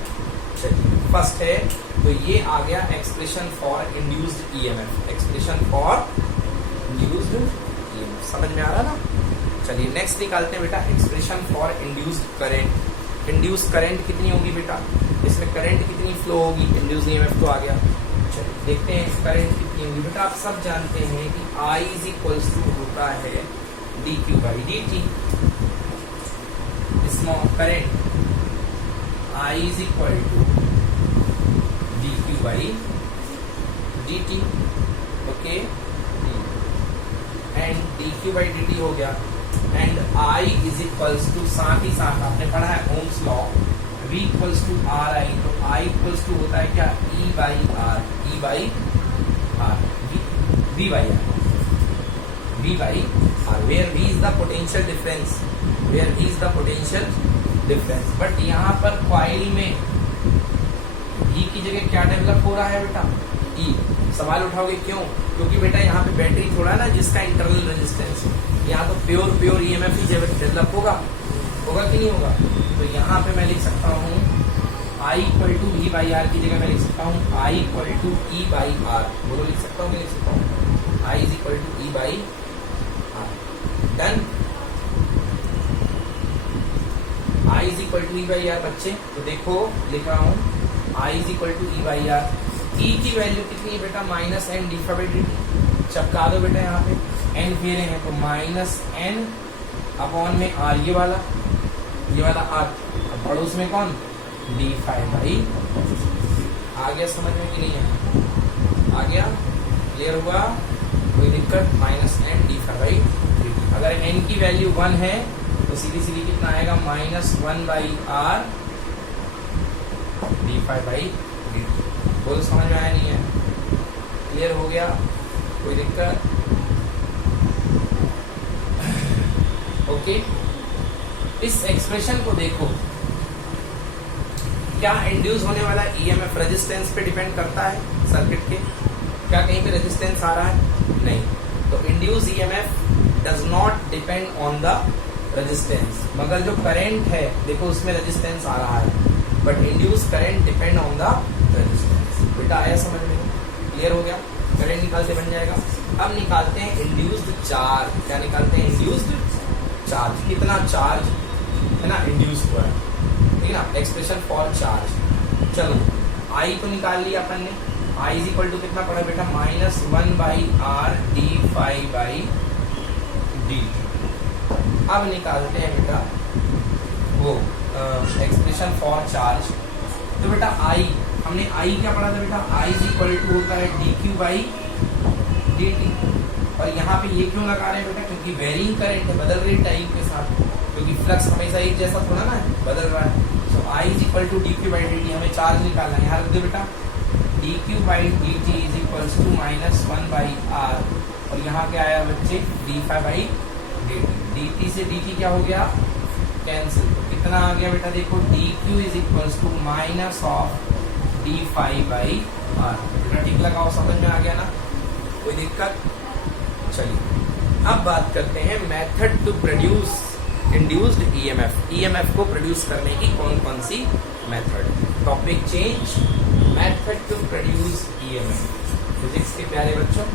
चलिए, फर्स्ट है तो ये आ गया expression for induced EMF. Expression for induced EMF समझ में आ रहा ना? चलिए नेक्स्ट निकालते हैं बेटा expression for induced current. Induced current कितनी होगी बेटा? इसमें करंट कितनी फ्लो होगी? इंड्यूस्ड ईएमएफ तो आ गया। चलिए देखते हैं करंट कितनी होगी। बेटा आप सब जानते हैं कि I इज इक्वल्स टू होता है dq/dt। Small current I is equal to dq/dt। Okay, and dq/dt हो गया and I is equals to, साथ ही साथ आपने पढ़ा है Ohm's law, V equals to R I, तो I इक्वल्स टू होता है क्या, E by R, E by R, V by R, V by R, where V is the potential difference, where V is the potential difference. But यहाँ पर coil में E की जगह क्या डेवलप हो रहा है बेटा, E। सवाल उठाओगे क्यों, क्योंकि बेटा यहाँ पे बैटरी थोड़ा ना जिसका इंटरनल रेजिस्टेंस, यहाँ तो प्योर ईएमएफ ही डेवलप होगा कि नहीं होगा। तो यहाँ पे मैं लिख सकता हूँ I equal to V by R की जगह मैं लिख सकता हूँ I equal to E by R, बोलो लिख सकता हूँ, लिख सकता हूँ I is equal to E by R. Done, I is equal to E by R बच्चे, तो देखो लिख रहा हूँ I is equal to E by R. E की वैल्यू कितनी है बेटा, minus n d by D t, चपका दो बेटा यहाँ पे, n फेरे हैं तो माइनस एन अपॉन में R, ये वाला R, अब पड़ोस में कौन, डी फाइव बाई। आ गया समझ में कि नहीं है, आ गया, क्लियर हुआ, कोई दिक्कत, minus n d phi by D t. अगर n की वैल्यू 1 है तो सीधी सीधी कितना आएगा, minus 1 by R d phi by D T. बोलो समझ में आया नहीं है, क्लियर हो गया, कोई दिक्कत, ओके। इस एक्सप्रेशन को देखो, क्या इंड्यूस होने वाला ईएमएफ रेजिस्टेंस पे डिपेंड करता है सर्किट के, क्या कहीं पे रेजिस्टेंस आ रहा है, नहीं। तो induce EMF does not depend on the resistance, मगर जो करंट है देखो उसमें रेजिस्टेंस आ रहा है, but induce current depend on the resistance. बेटा आया समझ में, क्लियर हो गया, करंट निकालते बन जाएगा। अब निकालते हैं इंड्यूस्ड चार्ज, क्या निकालते हैं, इंड्यूस्ड चार्ज, कितना चार्ज है ना इंड्यूस हुआ है, ठीक है ना, एक्सप्रेशन फॉर चार्ज। चलो I तो निकाल लिया अपन ने, I इज इक्वल टू कितना पड़ा बेटा, minus 1 by R d phi by D. अब निकालते हैं बेटा वो एक्सप्रेशन फॉर चार्ज। तो बेटा I, हमने I क्या पढ़ा था बेटा, I इज इक्वल टू होता है D q by D T. और यहाँ पे ये क्यों लगा रहे हैं बेटा, क्योंकि वेरिंग करंट है, बदल रही टाइम के साथ, क्योंकि फ्लक्स हमेशा एक जैसा थोड़ा ना है, बदल रहा है। तो I is equal to d q by D t, हमें चार्ज निकालना है, यहाँ रख दो बेटा, d q by D T is equal to minus 1 by R, और यहाँ क्या आया बच्चे, d phi by D T. D t से डी टी क्या हो गया, कैंसिल, तो कितना आ गया बेटा, देखो d q is equal to minus of d phi by R. बेटा ठीक लगाओ, समझ में आ गया ना, कोई दिक्कत। चलिए अब बात करते हैं method to produce induced EMF. EMF को प्रोड्यूस करने की कौन कौन सी method, topic change, method to produce EMF. Physics के प्यारे बच्चों,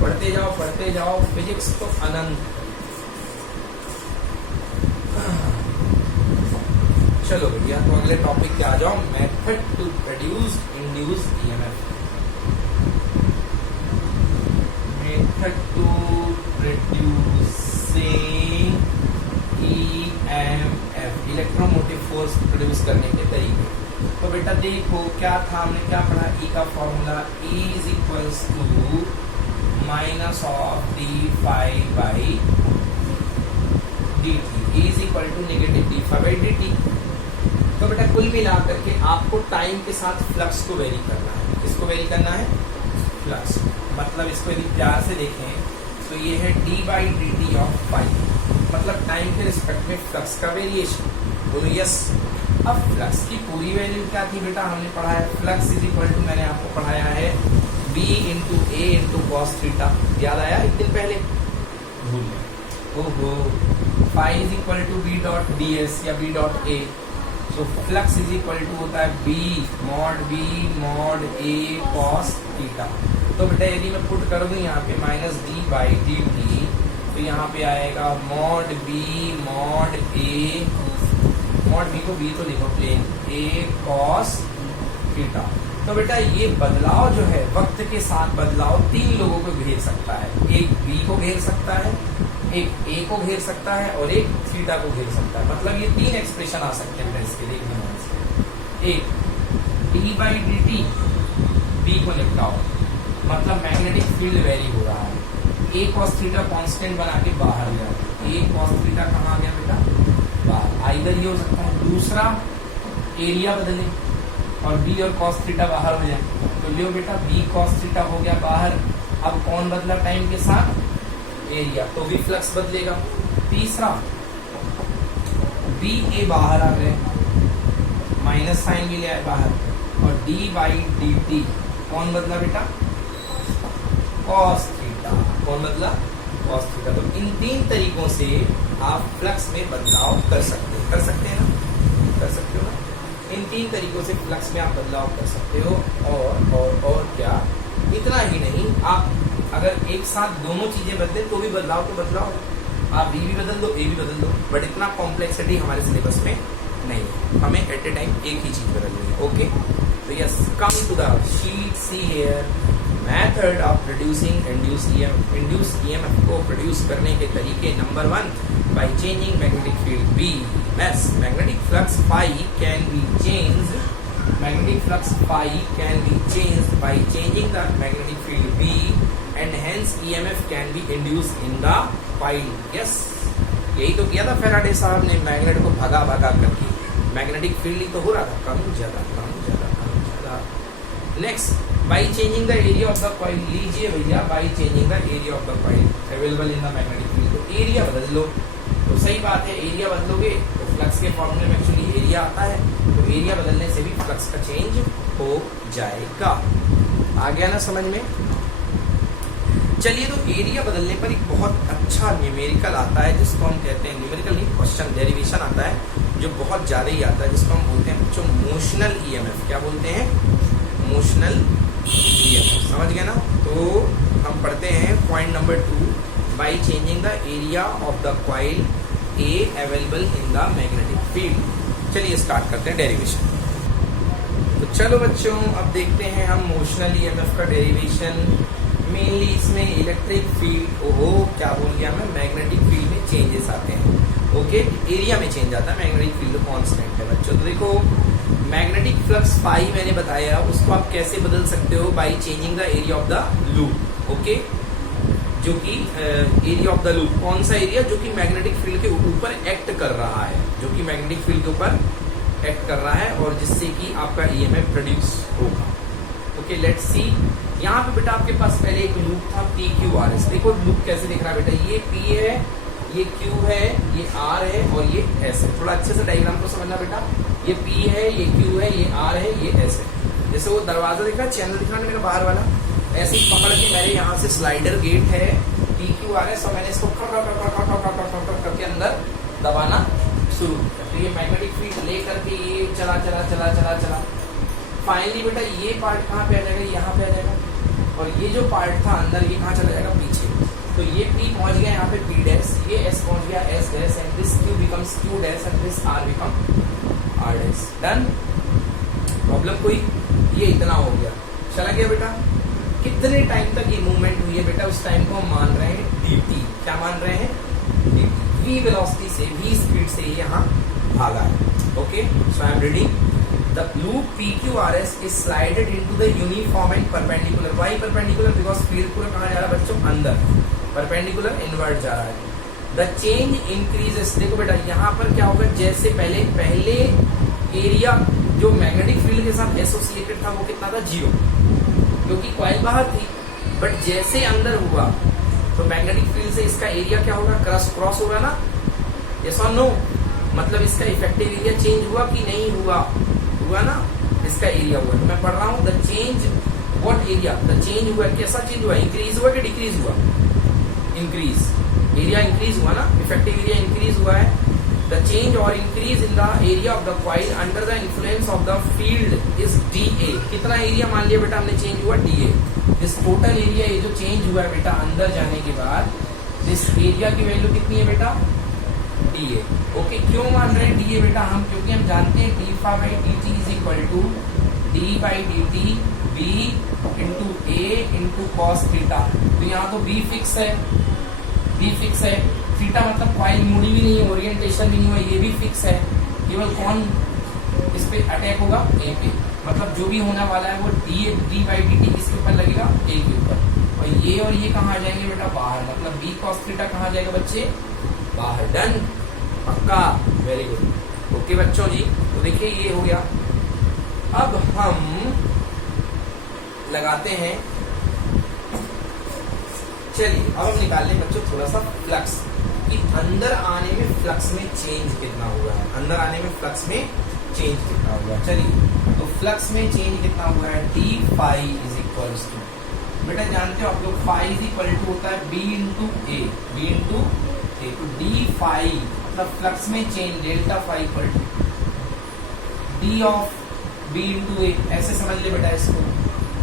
पढ़ते जाओ, फिजिक्स तो अनंत। चलो भैया, तो अगले टॉपिक पे आ जाओ, method to produce induced EMF. Method to producing EMF, electromotive force produce करने के तरीके। तो बेटा देखो क्या था, हमने क्या पढ़ा, ई का formula, E is equals to minus of d phi by D t, E is equal to negative d phi by D T. तो बेटा कुल मिलाकर के आपको टाइम के साथ फ्लक्स को वेरी करना है, किसको वेरी करना है, फ्लक्स। मतलब इसको यदि प्यार से देखें तो ये है D by D T of five, मतलब टाइम के रिस्पेक्ट में फ्लक्स का वेरिएशन। बोलो यस। अब फ्लक्स की पूरी वैल्यू क्या थी बेटा, हमने पढ़ा है फ्लक्स इज इक्वल टू, मैंने आपको पढ़ाया है B into A into cos theta, याद आया एक दिन पहले, भूल गए, ओहो। Phi is equal to B dot d s या बी डॉट ए, तो फ्लक्स इज इक्वल टू होता है B mod A cos theta. तो बेटा यदि मैं पुट कर दूं यहाँ पे minus d by D T, तो यहाँ पे आएगा मॉड बी को बी तो लिखो प्लेन, ए कॉस थीटा। तो बेटा ये बदलाव जो है वक्त के साथ बदलाव तीन लोगों को घेर सकता है, एक बी को घेर सकता है, एक ए को घेर सकता है और एक थीटा को घेर सकता है। मतलब ये तीन एक्सप्रेशन आ सकते हैं इसके देखने से। एक d by D T, B को निपटाओ, मतलब मैग्नेटिक फील्ड वेरी हो रहा है, ए कॉस थीटा कांस्टेंट बना के बाहर ले आओ। ए कॉस थीटा कहाँ आ गया बेटा, बाहर। आइदर ये हो सकता है, दूसरा एरिया बदले और बी और कॉस थीटा बाहर हो जाए, तो लियो बेटा बी कॉस थीटा हो गया बाहर। अब कौन बदला टाइम के साथ, एरिया, तो भी फ्लक्स बदलेगा। तीसरा बी ए बाहर आ गए, माइनस साइन भी ले आए बाहर, और डी बाई डी टी कौन बदला बेटा, कॉस थीटा। कौन बदला, कॉस थीटा। तो इन तीन तरीकों से आप फ्लक्स में बदलाव कर सकते हैं, कर सकते हैं ना, कर सकते हो ना। इन तीन तरीकों से फ्लक्स में आप बदलाव कर सकते हो। और क्या, इतना ही नहीं, आप अगर एक साथ दोनों चीजें बदले तो भी बदलाव तो बदलाव, आप बी भी बदल दो, ए भी बदल दो, बट इतना कॉम्प्लेक्सिटी हमारे सिलेबस में नहीं है। हमें एट ए टाइम एक ही चीज बदलनी है। ओके, तो yes, come to the sheet, see here method of producing induce EMF को प्रोड्यूस करने के तरीके। Number 1, by changing magnetic field B. Yes, magnetic flux phi can be changed. Magnetic flux phi can be changed by changing the magnetic field B, and hence EMF can be induced in the coil. Yes, यही तो किया था Faraday साहब ने, magnet को भगा करके। Magnetic field ही तो हो रहा था, कम ज्यादा। Next, by changing the area of the coil. लीजिए भैया, by changing the area of the coil available in the magnetic field, तो एरिया बदल लो। तो सही बात है, एरिया बदलोगे तो फ्लक्स के फॉर्मूले में एक्चुअली एरिया आता है, तो एरिया बदलने से भी फ्लक्स का चेंज हो जाएगा। आ गया ना समझ में। चलिए, तो एरिया बदलने पर एक बहुत अच्छा न्यूमेरिकल आता है, जिसको हम कहते हैं, न्यूमेरिकल नहीं, क्वेश्चन डेरिवेशन आता है जो बहुत ज्यादा ही आता है, जिसको हम बोलते हैं बच्चों मोशनल ईएमएफ। क्या बोलते हैं, मोशनल ईएमएफ। समझ गए ना। तो हम पढ़ते हैं point number 2, by changing the area of the coil A available in the magnetic field. चलिए स्टार्ट करते हैं डेरिवेशन। तो चलो बच्चों, अब देखते हैं हम मोशनल ईएमएफ का डेरिवेशन। मेनली इसमें इलेक्ट्रिक फील्ड, ओहो क्या बोल गया मैं, मैग्नेटिक फील्ड में चेंजेस आते हैं। ओके, एरिया में चेंज आता है, मैग्नेटिक फील्ड कांस्टेंट है बच्चों। तो देखो, मैग्नेटिक फ्लक्स पाई मैंने बताया, उसको आप कैसे बदल सकते हो, by changing the area of the loop. Okay, जो कि एरिया ऑफ द लूप, कौन सा एरिया, जो कि मैग्नेटिक फील्ड के ऊपर एक्ट कर रहा है, जो कि मैग्नेटिक फील्ड के ऊपर एक्ट कर रहा है, और जिससे कि आपका ईएमएफ प्रोड्यूस होगा। Okay, let's see. यहाँ पे बेटा आपके पास पहले एक लूप था PQRS। देखो लूप कैसे दिख रहा है बेटा, ये P है, ये Q है, ये R है और ये S है। थोड़ा अच्छे से डायग्राम को समझना बेटा, ये P है, ये Q है, ये R है, ये S है। जैसे वो दरवाजा दिख रहा है, चैनल दिख रहा है मेरा बाहर वाला, ऐसे ही पकड़ के मैंने यहाँ से स्लाइडर गेट है PQRS, और मैंने इसको करके अंदर दबाना शुरू किया। तो ये मैग्नेटिक फील्ड ले करके ये चला फाइनली बेटा ये पार्ट कहाँ पे आ जाएगा, यहाँ पे आ जाएगा, और ये जो पार्ट था अंदर, ये कहाँ चला जाएगा, पीछे। तो ये P पहुंच गया यहाँ पे P डैश, ये S पहुंच गया S dash, and this Q becomes Q dash, and this R become R dash. Done. Problem कोई, ये इतना हो गया, चला गया बेटा। कितने टाइम तक ये मूवमेंट हुई है बेटा, उस टाइम को हम मान रहे हैं dt। क्या मान रहे हैं, dt। v वेलोसिटी से, v स्पीड से यहाँ भागा है। Okay, so I am reading the loop PQRS is slided into the uniform and perpendicular. Why perpendicular? Because field पूरा कहाँ जा रहा है बच्चों, अंदर, perpendicular inward जा रहा है। The change increases। देखो बेटा यहाँ पर क्या होगा, जैसे पहले एरिया जो मैग्नेटिक फील्ड के साथ एसोसिएटेड था वो कितना था, 0, क्योंकि कॉइल बाहर थी। बट जैसे अंदर हुआ तो मैग्नेटिक फील्ड से इसका एरिया क्या होगा, क्रॉस होगा ना, यस और नो। मतलब इसका इफेक्टिव एरिया चेंज हुआ कि नहीं हुआ ना, इसका एरिया हुआ। तो मैं पढ़ रहा हूँ, the change what area, the change हुआ, कैसा चेंज हुआ, इंक्रीज हुआ कि डिक्रीज हुआ, इंक्रीज, एरिया इंक्रीज हुआ ना, इफेक्टिव एरिया इंक्रीज हुआ है। द चेंज और increase in the area of the coil under the influence of the field is DA। कितना एरिया मान लिया बेटा हमने चेंज हुआ, DA। दिस टोटल एरिया, ये जो चेंज हुआ है बेटा अंदर जाने के बाद, दिस एरिया की वैल्यू कितनी है बेटा, DA। ओके, क्यों मान रहे हैं DA बेटा हम, क्योंकि हम जानते हैं d∅dt is equal to d/dt B into A into cos theta. तो यहाँ तो B फिक्स है, थीटा मतलब कॉइल मुड़ी भी नहीं है, ओरिएंटेशन भी नहीं हुआ, ये भी फिक्स है। केवल कौन इस पे अटैक होगा, A पे। मतलब जो भी होने वाला है वो d/dt किसके ऊपर लगेगा, A के ऊपर। और ये और ये कहाँ आ जाएंगे बेटा, बाहर, मतलब बी कॉस थीटा कहाँ जाएगा बच्चे, बाहर। डन, पक्का, वेरी गुड। ओके बच्चों जी, तो देखिए ये हो गया। अब हम लगाते हैं, चलिए अब हम निकाल लें बच्चों थोड़ा सा फ्लक्स, कि अंदर आने में फ्लक्स में चेंज कितना हुआ है, अंदर आने में फ्लक्स में चेंज कितना हुआ है। चलिए तो फ्लक्स में चेंज कितना हुआ है, d phi is equals to, बेटा जानते हो आप लोग फाई इज इक्वल टू होता है B into A, B into A, तो डी फाई मतलब फ्लक्स में change delta phi equal to D of B into A, ऐसे समझ ले बेटा इसको,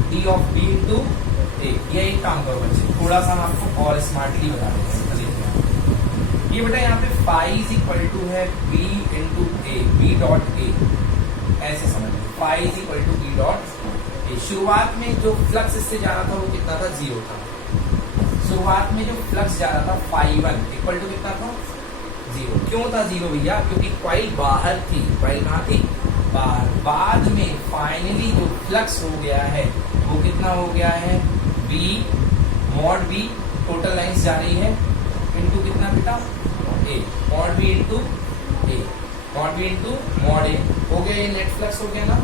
D of B into A. ये एक काम करो बच्चे, थोड़ा सा हम आपको और स्मार्टली बता देते हैं। ये बेटा यहाँ पे फाई इज इक्वल टू है B into A, B dot A, ऐसे समझ लो, phi is equal to B dot A. शुरुआत में जो फ्लक्स इससे जा रहा था वो कितना था, 0 था। शुरुआत में जो फ्लक्स जा रहा था फाई 1 इक्वल टू कितना था, 0। क्यों था 0 भैया, क्योंकि कॉइल बाहर थी, कॉइल कहाँ थी, बाहर। बाद में फाइनली जो फ्लक्स हो गया है वो कितना हो गया है, B mod B, total lines जा रही है, इंटू कितना बेटा, A, mod B into A, mod B into mod A, हो गया ये नेट फ्लक्स हो गया ना,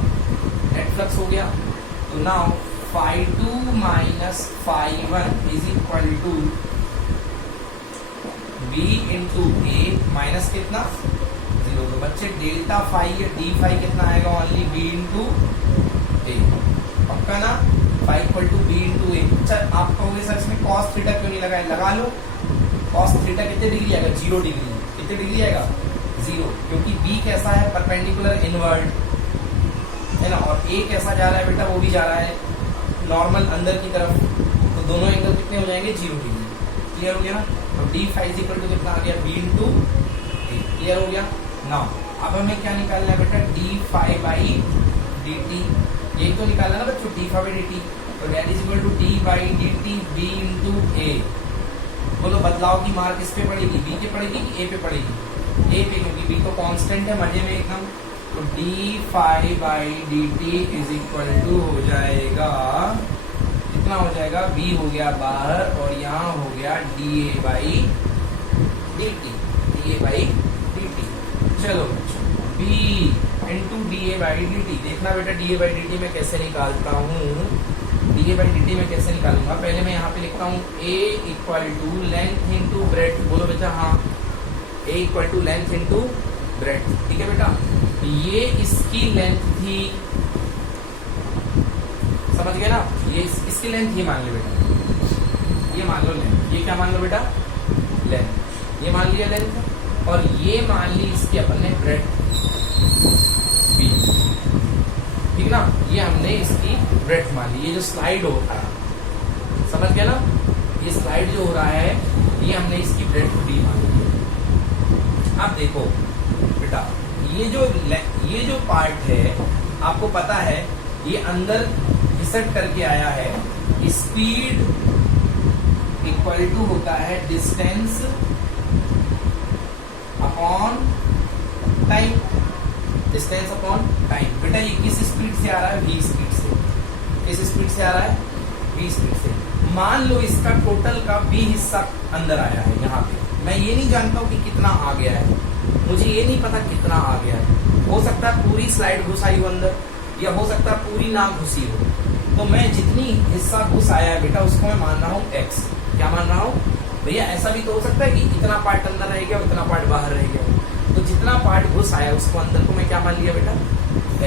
नेट फ्लक्स हो गया। तो now phi 2 minus phi 1 is equal to B into A minus कितना, 0। तो बच्चे डेल्टा फाई या डी फाई कितना आएगा, ओनली बी इंटू ए, पक्का ना, phi equal to B into A. अच्छा आप कहोगे सर इसमें कॉस थीटा क्यों नहीं लगाए, लगा लो, कॉस थीटा कितने डिग्री आएगा, 0 डिग्री, कितने डिग्री आएगा, 0, क्योंकि बी कैसा है, परपेंडिकुलर इनवर्ड है ना, और ए कैसा जा रहा है बेटा, वो भी जा रहा है नॉर्मल अंदर की तरफ, तो दोनों एंगल कितने हो जाएंगे, 0 डिग्री। क्लियर हो गया ना, तो डी फाई इक्वल टू कितना आ गया, बी इंटू ए। क्लियर हो गया ना। अब हमें क्या निकालना है बेटा, D phi by D T, यही तो निकालना ना बच्चों, D phi by D T, तो that is equal to D by D T B into A. बोलो बदलाव की मार किस पे पड़ेगी, बी पे पड़ेगी कि ए पे पड़ेगी, ए पे, क्योंकि बी तो कांस्टेंट है मजे में एकदम। तो D phi by D T is equal to हो जाएगा, कितना हो जाएगा, बी हो गया बाहर और यहाँ हो गया D A by D T, D A by D T. चलो B into D A by D T, देखना बेटा D A by D T मैं कैसे निकालता हूँ, D A by D T में कैसे निकालूंगा, पहले मैं यहाँ पे लिखता हूँ A equal to length into breadth, बोलो बेटा हाँ, A equal to length into breadth, ठीक है बेटा। ये इसकी लेंथ थी, समझ गए ना, ये इसकी लेंथ ये मान लो बेटा, ये मान लो लेंथ, ये क्या मान लो बेटा, लेंथ, ये मान लिया लेंथ, और ये मान ली इसकी अपन ने ब्रेथ बी, ठीक ना, ये हमने इसकी ब्रेथ मान ली। ये जो स्लाइड हो रहा है, समझ गया ना, ये स्लाइड जो हो रहा है ये हमने इसकी ब्रेथ बी मान ली। अब देखो बेटा, ये जो पार्ट है आपको पता है ये अंदर घिसट करके आया है, स्पीड इक्वल टू होता है distance upon time, distance upon time. बेटा ये किस स्पीड से आ रहा है, v स्पीड से, किस स्पीड से आ रहा है, v स्पीड से। मान लो इसका टोटल का b हिस्सा अंदर आया है यहाँ पे, मैं ये नहीं जानता हूँ कि कितना आ गया है, मुझे ये नहीं पता कितना आ गया है, हो सकता है पूरी स्लाइड घुसाई हो अंदर, या हो सकता है पूरी ना घुसी हो, तो मैं जितनी हिस्सा घुस आया है बेटा उसको मैं मान रहा हूँ x। क्या मान रहा हूँ भैया, ऐसा भी तो हो सकता है कि इतना पार्ट अंदर रह गया, उतना पार्ट बाहर रह गया, तो जितना पार्ट घुस आया उसको अंदर को मैं क्या मान लिया बेटा,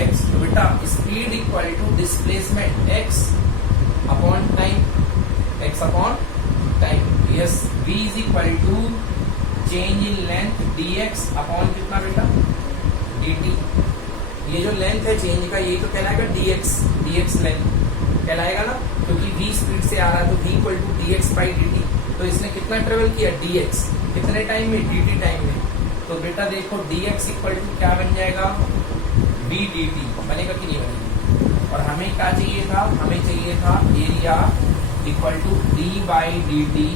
x। तो बेटा speed equal to displacement x upon time, x upon time. Yes, v is equal to change in length dx upon कितना बेटा, dt। ये जो लेंथ है चेंज का, ये तो कहलाएगा dx लेंथ कहलाएगा ना, क्योंकि v स्पीड से आ रहा है, तो v equal to dx by dt। तो इसने कितना ट्रेवल किया, dx, कितने टाइम में, dt टाइम में। तो बेटा देखो dx इक्वल टू क्या बन जाएगा, v dt, बनेगा कि नहीं बनेगा। और हमें क्या चाहिए था, हमें चाहिए था area equal to d by dt।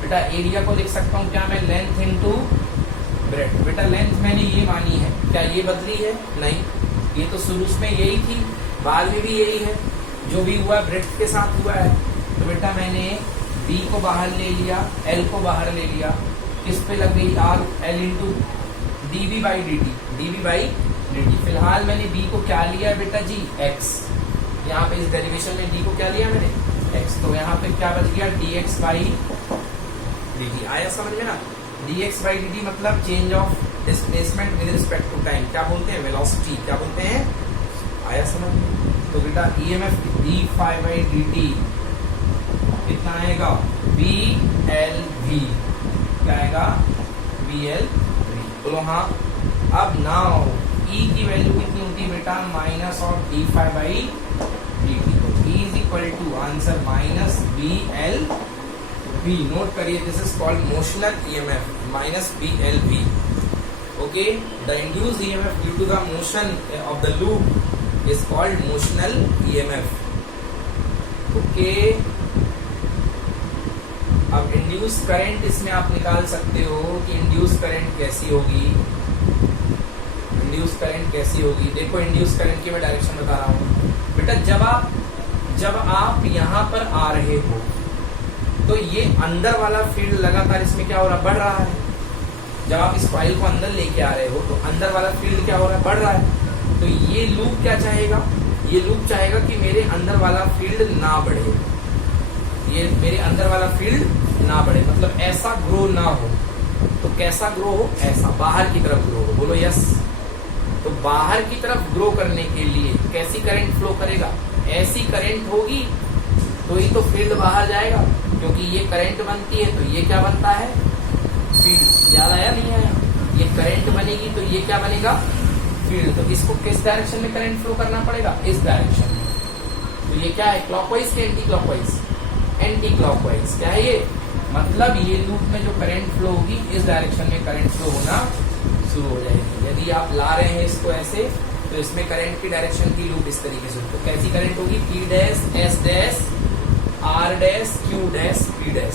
बेटा एरिया को लिख सकता हूँ क्या मैं, लेंथ इंटू ब्रेथ। बेटा लेंथ मैंने ये मानी है, क्या ये बदली है, नहीं, ये तो शुरू में यही थी, बाद में भी यही है, जो भी हुआ ब्रेथ के साथ हुआ है। तो बेटा मैंने B को बाहर ले लिया, L को बाहर ले लिया, किस पे लग गई आग, L into dV by dt। फिलहाल मैंने B को क्या लिया है बेटा जी, x। यहाँ पे इस डेरिवेशन में D को क्या लिया मैंने, x। तो यहाँ पे क्या बच गया, dx बाई dt। आया समझ में ना, dx बाई dt मतलब change of displacement with respect to time, क्या बोलते हैं, वेलोसिटी, क्या बोलते हैं, आया समझ में। तो बेटा EMF d phi by dt कितना आएगा, BLV, क्या आएगा, BLV। बोलो हाँ। अब नाउ E की वैल्यू कितनी होती है बेटा, minus of d phi by dt। तो E is equal to answer minus BLV। Note करिए, this is called motional EMF, minus BLV। Okay, the induced EMF due to the motion of the loop is called motional EMF। Okay, अब induce current इसमें आप निकाल सकते हो कि induce current कैसी होगी, इंड्यूस करंट कैसी होगी। देखो इंड्यूस करंट की मैं डायरेक्शन बता रहा हूँ बेटा, जब आप यहाँ पर आ रहे हो तो ये अंदर वाला फील्ड लगातार इसमें क्या हो रहा है, बढ़ रहा है। जब आप इस कॉइल को अंदर लेके आ रहे हो तो अंदर वाला फील्ड क्या हो रहा है, बढ़ रहा है। तो ये लूप क्या चाहेगा, ये लूप चाहेगा कि मेरे अंदर वाला फील्ड ना बढ़े, ये मेरे अंदर वाला फील्ड ना बढ़े, मतलब ऐसा ग्रो ना हो। तो कैसा ग्रो हो, ऐसा बाहर की तरफ ग्रो हो। बोलो यस। तो बाहर की तरफ ग्रो करने के लिए कैसी करंट फ्लो करेगा, ऐसी करंट होगी तो ही तो फील्ड बाहर जाएगा, क्योंकि ये करंट बनती है तो ये क्या बनता है, फील्ड। ज्यादा आया नहीं आया, ये करंट बनेगी तो ये क्या बनेगा, फील्ड। तो इसको किस डायरेक्शन में करंट फ्लो करना पड़ेगा, इस डायरेक्शन में। तो ये क्या है, क्लॉकवाइज के एंटी क्लॉकवाइज, एंटी क्लॉकवाइज। क्या है ये, मतलब ये लूप में जो करंट फ्लो होगी इस डायरेक्शन में करंट फ्लो होना शुरू हो जाएगी। यदि आप ला रहे हैं इसको ऐसे तो इसमें करंट की डायरेक्शन की लूप इस तरीके से, तो कैसी करंट होगी, P dash, S dash, R dash, Q dash, P dash.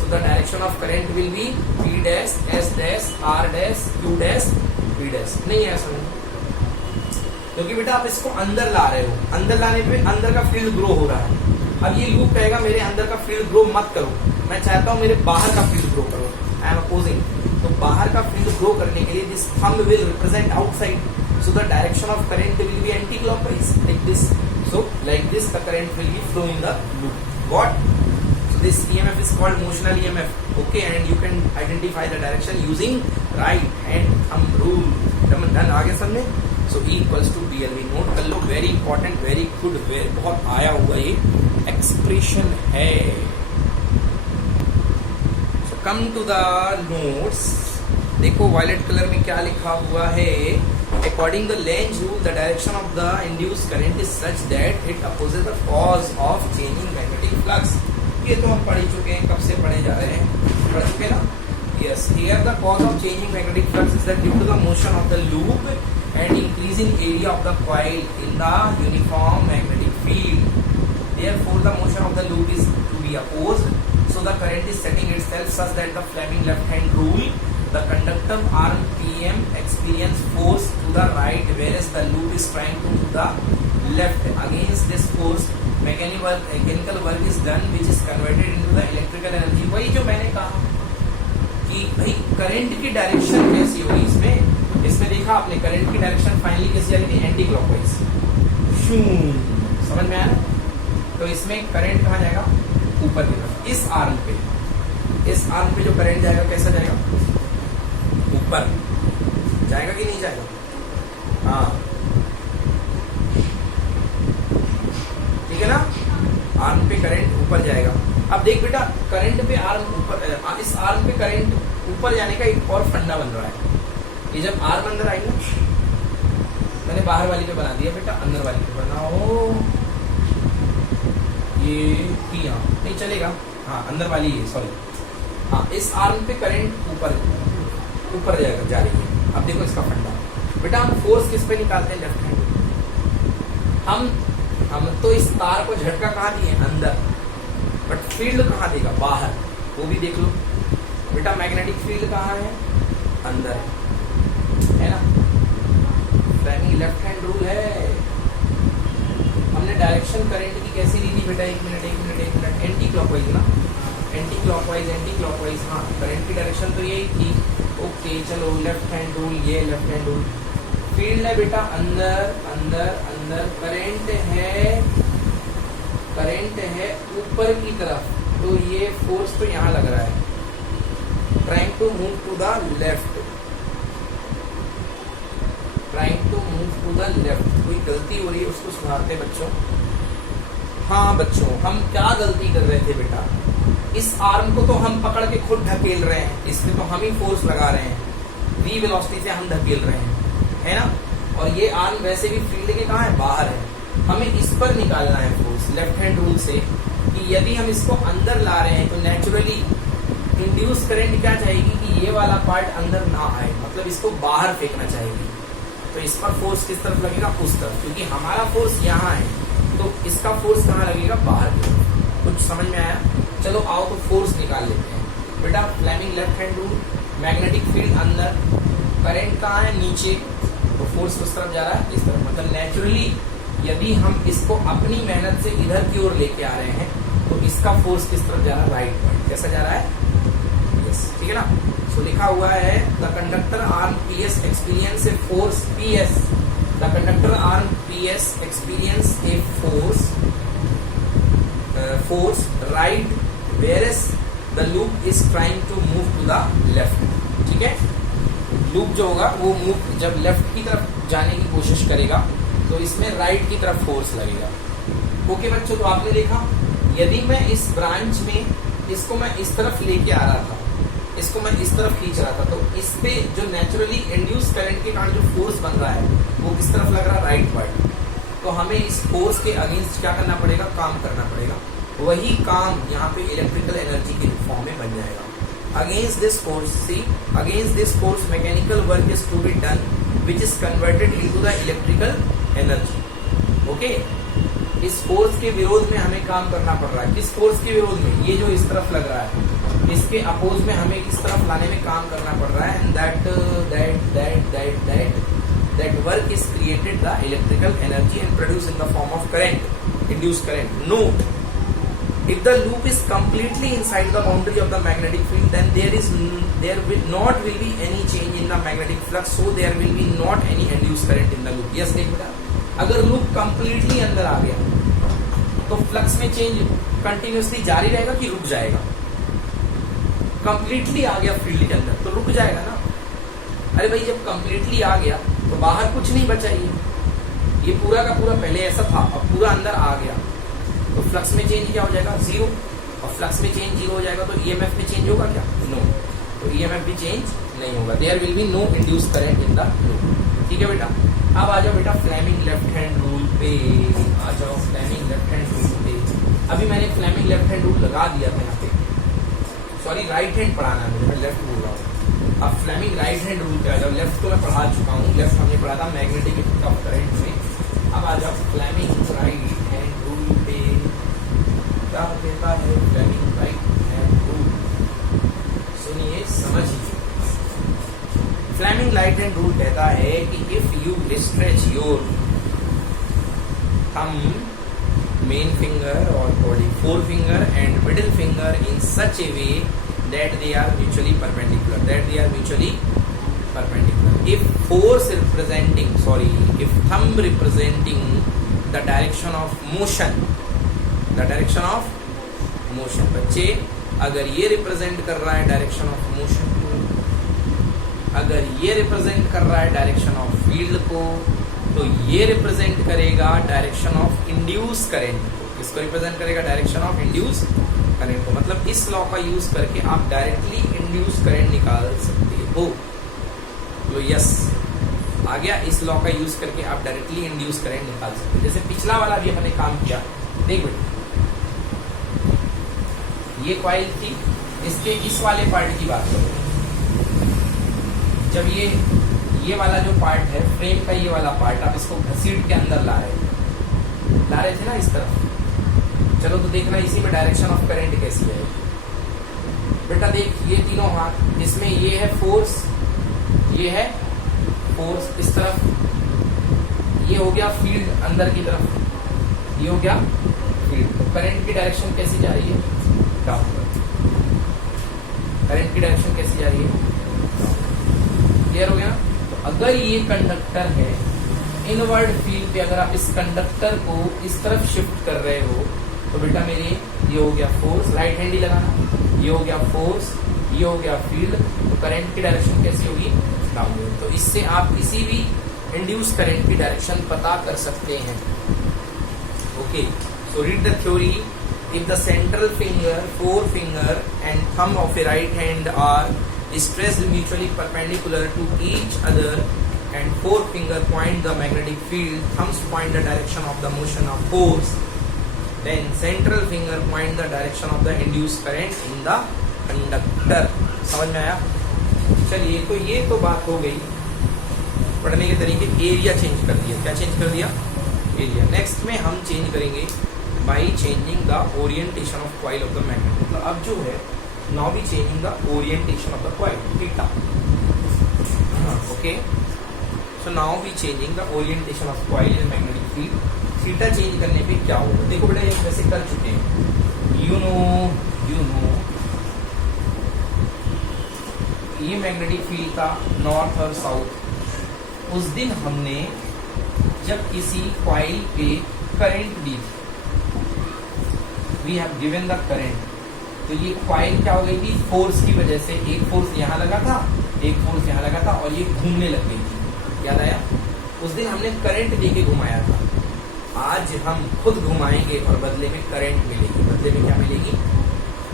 So the direction of current will be P dash, S dash, R dash, Q dash, P dash. नहीं है समझ, क्योंकि बेटा आप इसको अंदर ला रहे हो, अंदर लाने पे अंदर का फील्ड ग्रो हो रहा है। अब ये लूप कहेगा मेरे अंदर का फील्ड ग्रो मत करो, मैं चाहता हूं मेरे बाहर का फील्ड ग्रो करो, आई एम अपोजिंग। तो बाहर का फील्ड ग्रो करने के लिए this thumb will represent outside, so the direction of current will be anti clockwise like this. So like this the current will be flow in the loop. Got? So this EMF is called motional EMF. Okay, and you can identify the direction using right hand thumb rule. Done आगे समझे? So E equals to BLV। Note कर लो, very important, very good, बहुत आया हुआ ये expression है। So come to the notes। देखो violet colour में क्या लिखा हुआ है, according the length rule the direction of the induced current is such that it opposes the cause of changing magnetic flux. ये तो हम पढ़ ही चुके हैं, कब से पढ़े जा रहे हैं, पढ़ चुके ना। Yes, here the cause of changing magnetic flux is that due to the motion of the loop and increasing area of the coil in the uniform magnetic field. Therefore, the motion of the loop is to be opposed. So the current is setting itself such that the Fleming left-hand rule, the conductor arm PM experience force to the right, whereas the loop is trying to the left. Against this force, mechanical work is done, which is converted into the electrical energy. वही जो मैंने कहा कि भाई current की direction कैसी होगी, इसमें देखा आपने करंट की डायरेक्शन फाइनली कैसी जाएगी, एंटी क्लॉकवाइज। समझ में आया? तो इसमें करंट कहाँ जाएगा, ऊपर की तरफ, इस आर्म पे जो करंट जाएगा कैसा जाएगा, ऊपर जाएगा कि नहीं जाएगा, हाँ ठीक है ना, आर्म पे करंट ऊपर जाएगा। अब देख बेटा, करंट पे आर्म ऊपर, इस आर्म पे करंट ऊपर जाने का एक और फंडा बन रहा है। ये जब आर्म अंदर आई ना, मैंने बाहर वाली पे बना दिया बेटा, अंदर वाली पे बनाओ, ये किया नहीं चलेगा, हाँ अंदर वाली है, सॉरी, हाँ इस आर्म पे करंट ऊपर जाएगा, जा रही है। अब देखो इसका फंडा बेटा, हम फोर्स किस पे निकालते हैं, लेफ्ट हैंड। हम तो इस तार को झटका कहाँ दिए, अंदर, बट फील्ड कहाँ देगा, बाहर, वो भी देख लो बेटा। मैग्नेटिक फील्ड कहाँ है, अंदर है ना, फ्लेमिंग लेफ्ट हैंड रूल है। हमने डायरेक्शन करंट की कैसी ली थी बेटा, एक मिनट, एंटी क्लॉकवाइज ना, एंटी क्लॉकवाइज, हाँ करंट की डायरेक्शन तो यही थी। ओके चलो लेफ्ट हैंड रूल, ये लेफ्ट हैंड रूल। फील्ड है बेटा अंदर अंदर अंदर, करंट है ऊपर की तरफ, तो ये फोर्स तो यहाँ लग रहा है, trying to move to the left, कोई गलती हो रही है उसको सुधारते बच्चों। हाँ बच्चों, हम क्या गलती कर रहे थे बेटा, इस आर्म को तो हम पकड़ के खुद ढकेल रहे हैं, इसमें तो हम ही फोर्स लगा रहे हैं, v वेलोसिटी से हम ढकेल रहे हैं, है ना। और ये आर्म वैसे भी फील्ड के कहाँ है, बाहर है, हमें इस पर निकालना है फोर्स लेफ्ट हैंड रूल से, कि यदि हम इसको अंदर ला रहे हैं तो नेचुरली इंड्यूस करंट क्या चाहेगी कि ये वाला पार्ट अंदर ना आए, मतलब इसको बाहर फेंकना चाहेगी। तो इस पर फोर्स किस तरफ लगेगा, उस तरफ, क्योंकि हमारा फोर्स यहाँ है, तो इसका फोर्स कहाँ लगेगा, बाहर की तरफ। कुछ समझ में आया? चलो आओ तो फोर्स निकाल लेते हैं बेटा। Fleming left hand rule, magnetic field अंदर, करंट कहाँ है, नीचे, तो फोर्स उस तरफ जा रहा है, इस तरफ। मतलब नेचुरली यदि हम इसको अपनी मेहनत से इधर की ओर लेके आ रहे हैं, तो इसका फोर्स किस तरफ जा रहा है, राइट पॉइंट। कैसा जा रहा है, यस, ठीक है ना। सो लिखा हुआ है the conductor arm PS experience a force PS, the conductor arm PS experience a force right whereas the loop is trying to move to the left, ठीक है। लूप जो होगा वो मूव जब लेफ्ट की तरफ जाने की कोशिश करेगा, तो इसमें राइट की तरफ फोर्स लगेगा। ओके बच्चों, तो आपने देखा, यदि मैं इस ब्रांच में इसको मैं इस तरफ लेके आ रहा था, इसको मैं इस तरफ खींच रहा था, तो इस पे जो नेचुरली इंड्यूस करंट के कारण जो फोर्स बन रहा है वो किस तरफ लग रहा है, राइट वर्ड। तो हमें इस फोर्स के अगेंस्ट क्या करना पड़ेगा, काम करना पड़ेगा। वही काम यहाँ पे इलेक्ट्रिकल एनर्जी के फॉर्म में बन जाएगा। Against this force mechanical work is to be done which is converted into the electrical energy. Okay, इस फोर्स के विरोध में हमें काम करना पड़ रहा है। किस फोर्स के विरोध में, ये जो इस तरफ लग रहा है, इसके अपोज में हमें इस तरफ लाने में काम करना पड़ रहा है। And that work is created the electrical energy and produced in the form of current, induced current. Note, if the loop is completely inside the boundary of the magnetic field, then there will not be any change in the magnetic flux, so there will be not any induced current in the loop. Yes, देख बेटा, अगर loop completely अंदर आ गया तो flux में change continuously जारी रहेगा कि रुक जाएगा? कंप्लीटली आ गया फील्ड के अंदर तो रुक जाएगा ना। अरे भाई, जब कंप्लीटली आ गया तो बाहर कुछ नहीं बचा, ये पूरा का पूरा पहले ऐसा था, अब पूरा अंदर आ गया, तो फ्लक्स में चेंज क्या हो जाएगा, जीरो। और फ्लक्स में चेंज जीरो हो जाएगा तो ईएमएफ में चेंज होगा क्या, नो। तो ईएमएफ भी चेंज नहीं होगा, there will be no induce current in the loop. ठीक है बेटा, अब आ जाओ बेटा फ्लेमिंग लेफ्ट हैंड रूल पे, आ जाओ फ्लेमिंग लेफ्ट हैंड रूल पे। अभी मैंने फ्लेमिंग लेफ्ट हैंड रूल लगा दिया था यहाँ पे, सॉरी राइट हैंड पढ़ाना है मुझे, मैं लेफ्ट बोल रहा हूँ। अब फ्लेमिंग राइट हैंड रूल पे आ जाओ। लेफ्ट तो मैं पढ़ा चुका हूँ, लेफ्ट हमने पढ़ा था मैग्नेटिक इफेक्ट ऑफ करंट में। अब आ जाओ फ्लेमिंग राइट हैंड रूल पे, क्या कहता है फ्लेमिंग राइट हैंड रूल, सुनिए समझिए। फ्लेमिंग राइट हैंड रूल कहता है कि if you stretch your thumb, main finger और body forefinger and middle finger in such a way that they are mutually perpendicular, if force representing, if thumb representing the direction of motion, बच्चे अगर ये represent कर रहा है direction of motion को, अगर ये रिप्रेजेंट कर रहा है डायरेक्शन ऑफ फील्ड को, तो ये रिप्रेजेंट करेगा डायरेक्शन ऑफ इंड्यूस करंट को। किसको रिप्रेजेंट करेगा, डायरेक्शन ऑफ इंड्यूस करंट को। मतलब इस लॉ का यूज करके आप डायरेक्टली इंड्यूस करंट निकाल सकते हो। तो यस आ गया, इस लॉ का यूज करके आप डायरेक्टली इंड्यूस करंट निकाल सकते हो। जैसे पिछला वाला भी हमने काम किया, देख बेटा, ये कॉइल थी, इसके इस वाले पार्ट की बात करो, जब ये वाला जो पार्ट है फ्रेम का, ये वाला पार्ट आप इसको घसीट के अंदर ला रहे थे ना इस तरफ। चलो तो देखना इसी में डायरेक्शन ऑफ करंट कैसी है बेटा। देख ये तीनों हाथ, इसमें ये है फोर्स, ये है फोर्स इस तरफ, ये हो गया फील्ड अंदर की तरफ, ये हो गया फील्ड। तो करंट की डायरेक्शन कैसी जा रही है, डाउनवर्ड। करंट की डायरेक्शन कैसी जा रही है? क्लियर हो गया? तो अगर ये कंडक्टर है, इनवर्ड फील्ड पे अगर आप इस कंडक्टर को इस तरफ शिफ्ट कर रहे हो तो बेटा मेरे ये हो गया फोर्स, राइट हैंड ही लगाना, ये हो गया फोर्स, ये हो गया फील्ड, तो करंट की डायरेक्शन कैसी होगी? डाउनवर्ड। तो इससे आप किसी भी इंड्यूस करंट की डायरेक्शन पता कर सकते हैं। Okay, so read the theory. If the central finger, forefinger and thumb of a right hand are stretched mutually perpendicular to each other and forefinger point the magnetic field, thumbs point the direction of the motion of force, then central finger point the direction of the induced current in the conductor। समझ में आया? चलिए, तो ये तो बात हो गई पढ़ने के तरीके। एरिया चेंज कर दिया। क्या चेंज कर दिया? एरिया। नेक्स्ट में हम चेंज करेंगे by changing the orientation of coil of the magnet। मतलब अब जो है now we changing the orientation of the coil theta। okay, so now we changing the orientation of coil in magnetic field। Theta change करने पे क्या होगा? देखो बेटा, ये वैसे कर चुके हैं। you know ये मैग्नेटिक फील्ड का नॉर्थ और साउथ। उस दिन हमने जब किसी कॉइल पे करंट दी, we have given the current, तो ये कॉइल क्या हो गई थी? फोर्स की वजह से एक फोर्स यहाँ लगा था, एक फोर्स यहाँ लगा था और ये घूमने लग गई थी। याद आया? उस दिन हमने करंट देके घुमाया था। आज हम खुद घुमाएंगे और बदले में करंट मिलेगी। बदले में क्या मिलेगी?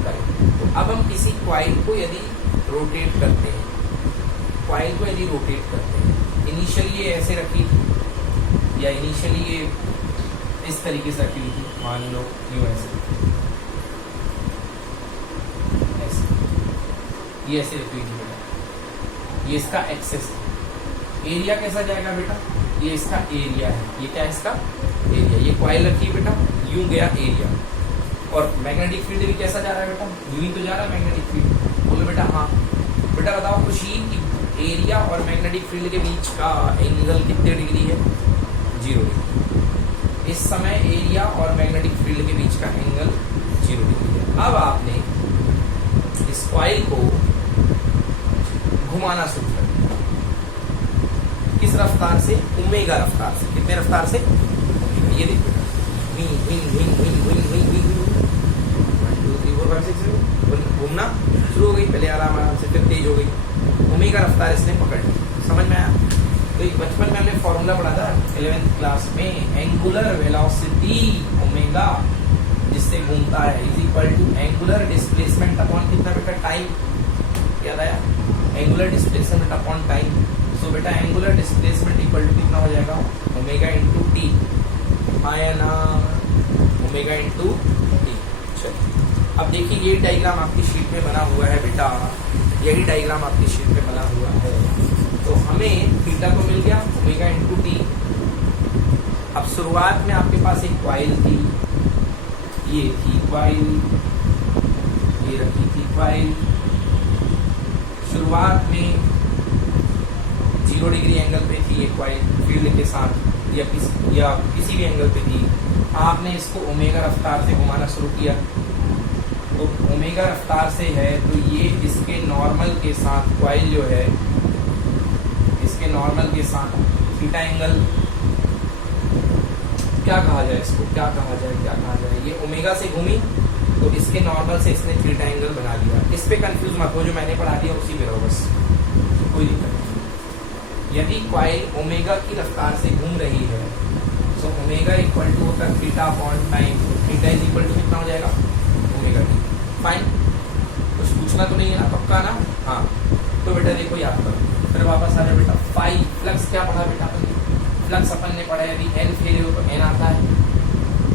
करंट। तो अब हम किसी कॉइल को यदि रोटेट करते हैं, कॉइल को यदि रोटेट करते हैं, इनिशियली ये ऐसे रखी थी या इनिशियली ये इस तरीके से रखी हुई थी, मान लो यूं ऐसे ये ऐसे रखी हुई थी बेटा। ये इसका एक्सेस एरिया कैसा जाएगा बेटा? ये इसका एरिया है। ये क्या है? इसका एरिया। ये कॉइल रखी है बेटा, यूं गया एरिया। और मैग्नेटिक फील्ड भी कैसा जा रहा है बेटा? यूं ही तो जा रहा है मैग्नेटिक फील्ड। बोलो बेटा हाँ। बेटा बताओ खुशी कि एरिया और मैग्नेटिक फील्ड के बीच का एंगल कितने डिग्री है? 0 डिग्री। इस समय एरिया और मैग्नेटिक फील्ड के बीच का एंगल 0 डिग्री है। अब आपने इस कॉइल को घुमाना शुरू कर दिया। किस रफ्तार से? ओमेगा रफ्तार से। कितने रफ्तार से? ये देखो, wing wing wing wing wing wing wing 1 2 3 4 5 6 घूमना शुरू हो गई। पहले आराम आराम से, फिर तेज हो गई। ओमेगा रफ्तार इसने पकड़ ली। समझ में आया? तो एक बचपन में हमने फॉर्मूला पढ़ा था 11th क्लास में, एंगुलर वेलोसिटी ओमेगा जिससे घूमता है is equal to angular displacement upon कितना बेटा? टाइम। याद आया? Angular displacement upon time. So बेटा एंगुलर डिस्प्लेसमेंट इक्वल टू कितना हो जाएगा? Omega into T. आया ना? Omega into T. चलिए, अब देखिए ये डायग्राम आपकी शीट में बना हुआ है बेटा। यही डायग्राम आपकी शीट में बना हुआ है। तो हमें थीटा तो मिल गया, ओमेगा इंटू टी। अब शुरुआत में आपके पास एक कॉइल थी, ये थी कॉइल, ये रखी थी कॉइल। शुरुआत में 0 डिग्री एंगल पे थी ये कॉइल फील्ड के साथ, या किसी भी एंगल पे थी। आपने इसको ओमेगा रफ्तार से घुमाना शुरू किया। तो ओमेगा रफ्तार से है तो ये इसके नॉर्मल के साथ कॉइल जो है, इसके नॉर्मल के साथ थीटा एंगल क्या कहा जाए इसको? क्या कहा जाए? ये ओमेगा से घूमी तो इसके नॉर्मल से इसने थीटा एंगल बना लिया। इस पे कंफ्यूज मत हो, जो मैंने पढ़ा दिया उसी में रहो बस, कोई दिक्कत नहीं। यदि कॉइल ओमेगा की रफ्तार से घूम रही है तो ओमेगा इक्वल टू होता है theta upon time. Theta is equal to कितना हो जाएगा? Omega T. फाइन, कुछ पूछना तो नहीं है ना? पक्का ना? हाँ। तो बेटा देखो याद करो, फिर वापस आ जाओ बेटा। फाई फ्लक्स क्या पढ़ा बेटा? फ्लक्स अपन ने पढ़ा है, यदि एल फेरे हो तो एन आता है।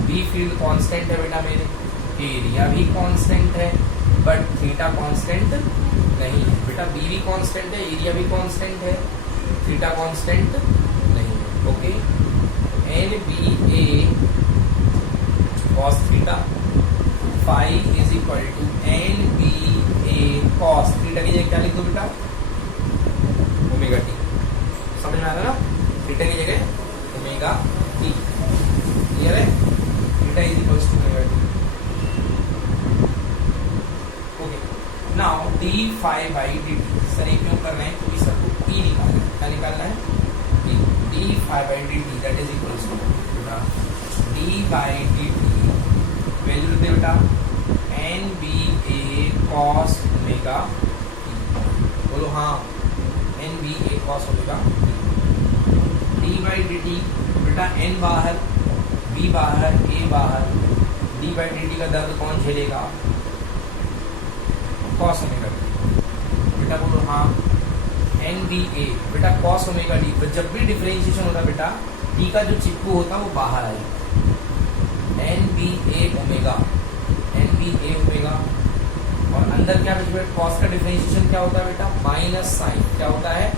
बी फील्ड कांस्टेंट है बेटा मेरे, एरिया भी कांस्टेंट है, बट थीटा कांस्टेंट नहीं है बेटा। बी भी कांस्टेंट है, एरिया भी कांस्टेंट है, थीटा कांस्टेंट नहीं है। Okay, N B A cos theta, phi is equal to N B A cos theta की जगह क्या लिख दो बेटा? Omega T. समझ में आ रहा ना? थीटा की जगह ओमेगा टी। क्लियर है? Theta is equal to omega T. D phi by D T. Sir ये क्यों कर रहे हैं? क्योंकि सर को ई निकालना है। क्या निकालना है? D phi by D T that is equals to बेटा D by D T value दे बेटा N B A cos omega T. बोलो हाँ, N B A cos omega D by D T. बेटा एन बाहर, बी बाहर, A बाहर, D by D T का दर्द कौन झेलेगा? Cos omega T. बेटा बोलो हाँ, एन बी ए बेटा कॉस ओमेगा डी। तो जब भी डिफरेंशिएशन होता बेटा डी का जो चिपकू होता वो बाहर आएगा। एन बी ए ओमेगा, एन बी ए ओमेगा। और अंदर क्या बेटा कॉस का डिफरेंशिएशन क्या होता है बेटा? Minus sine. क्या होता है?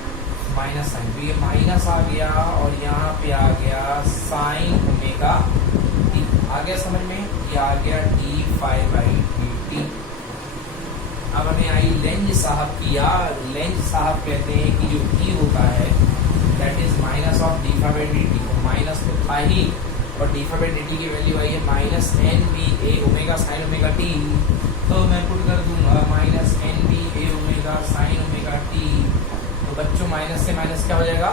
Minus sine. तो ये माइनस आ गया और यहाँ पे आ गया साइन ओमेगा टी। आ गया समझ में? ये आ गया D phi by D T. अब हमें आई लेंज साहब की। यार लेंज साहब कहते हैं कि जो ई होता है that is minus of d phi by D T. तो माइनस तो था ही और D phi by D T की वैल्यू आई है माइनस एन बी ए ओमेगा साइन ओमेगा टी। तो मैं पुट कर दूंगा माइनस एन बी ए ओमेगा साइन ओमेगा टी। तो बच्चों माइनस से माइनस क्या हो जाएगा?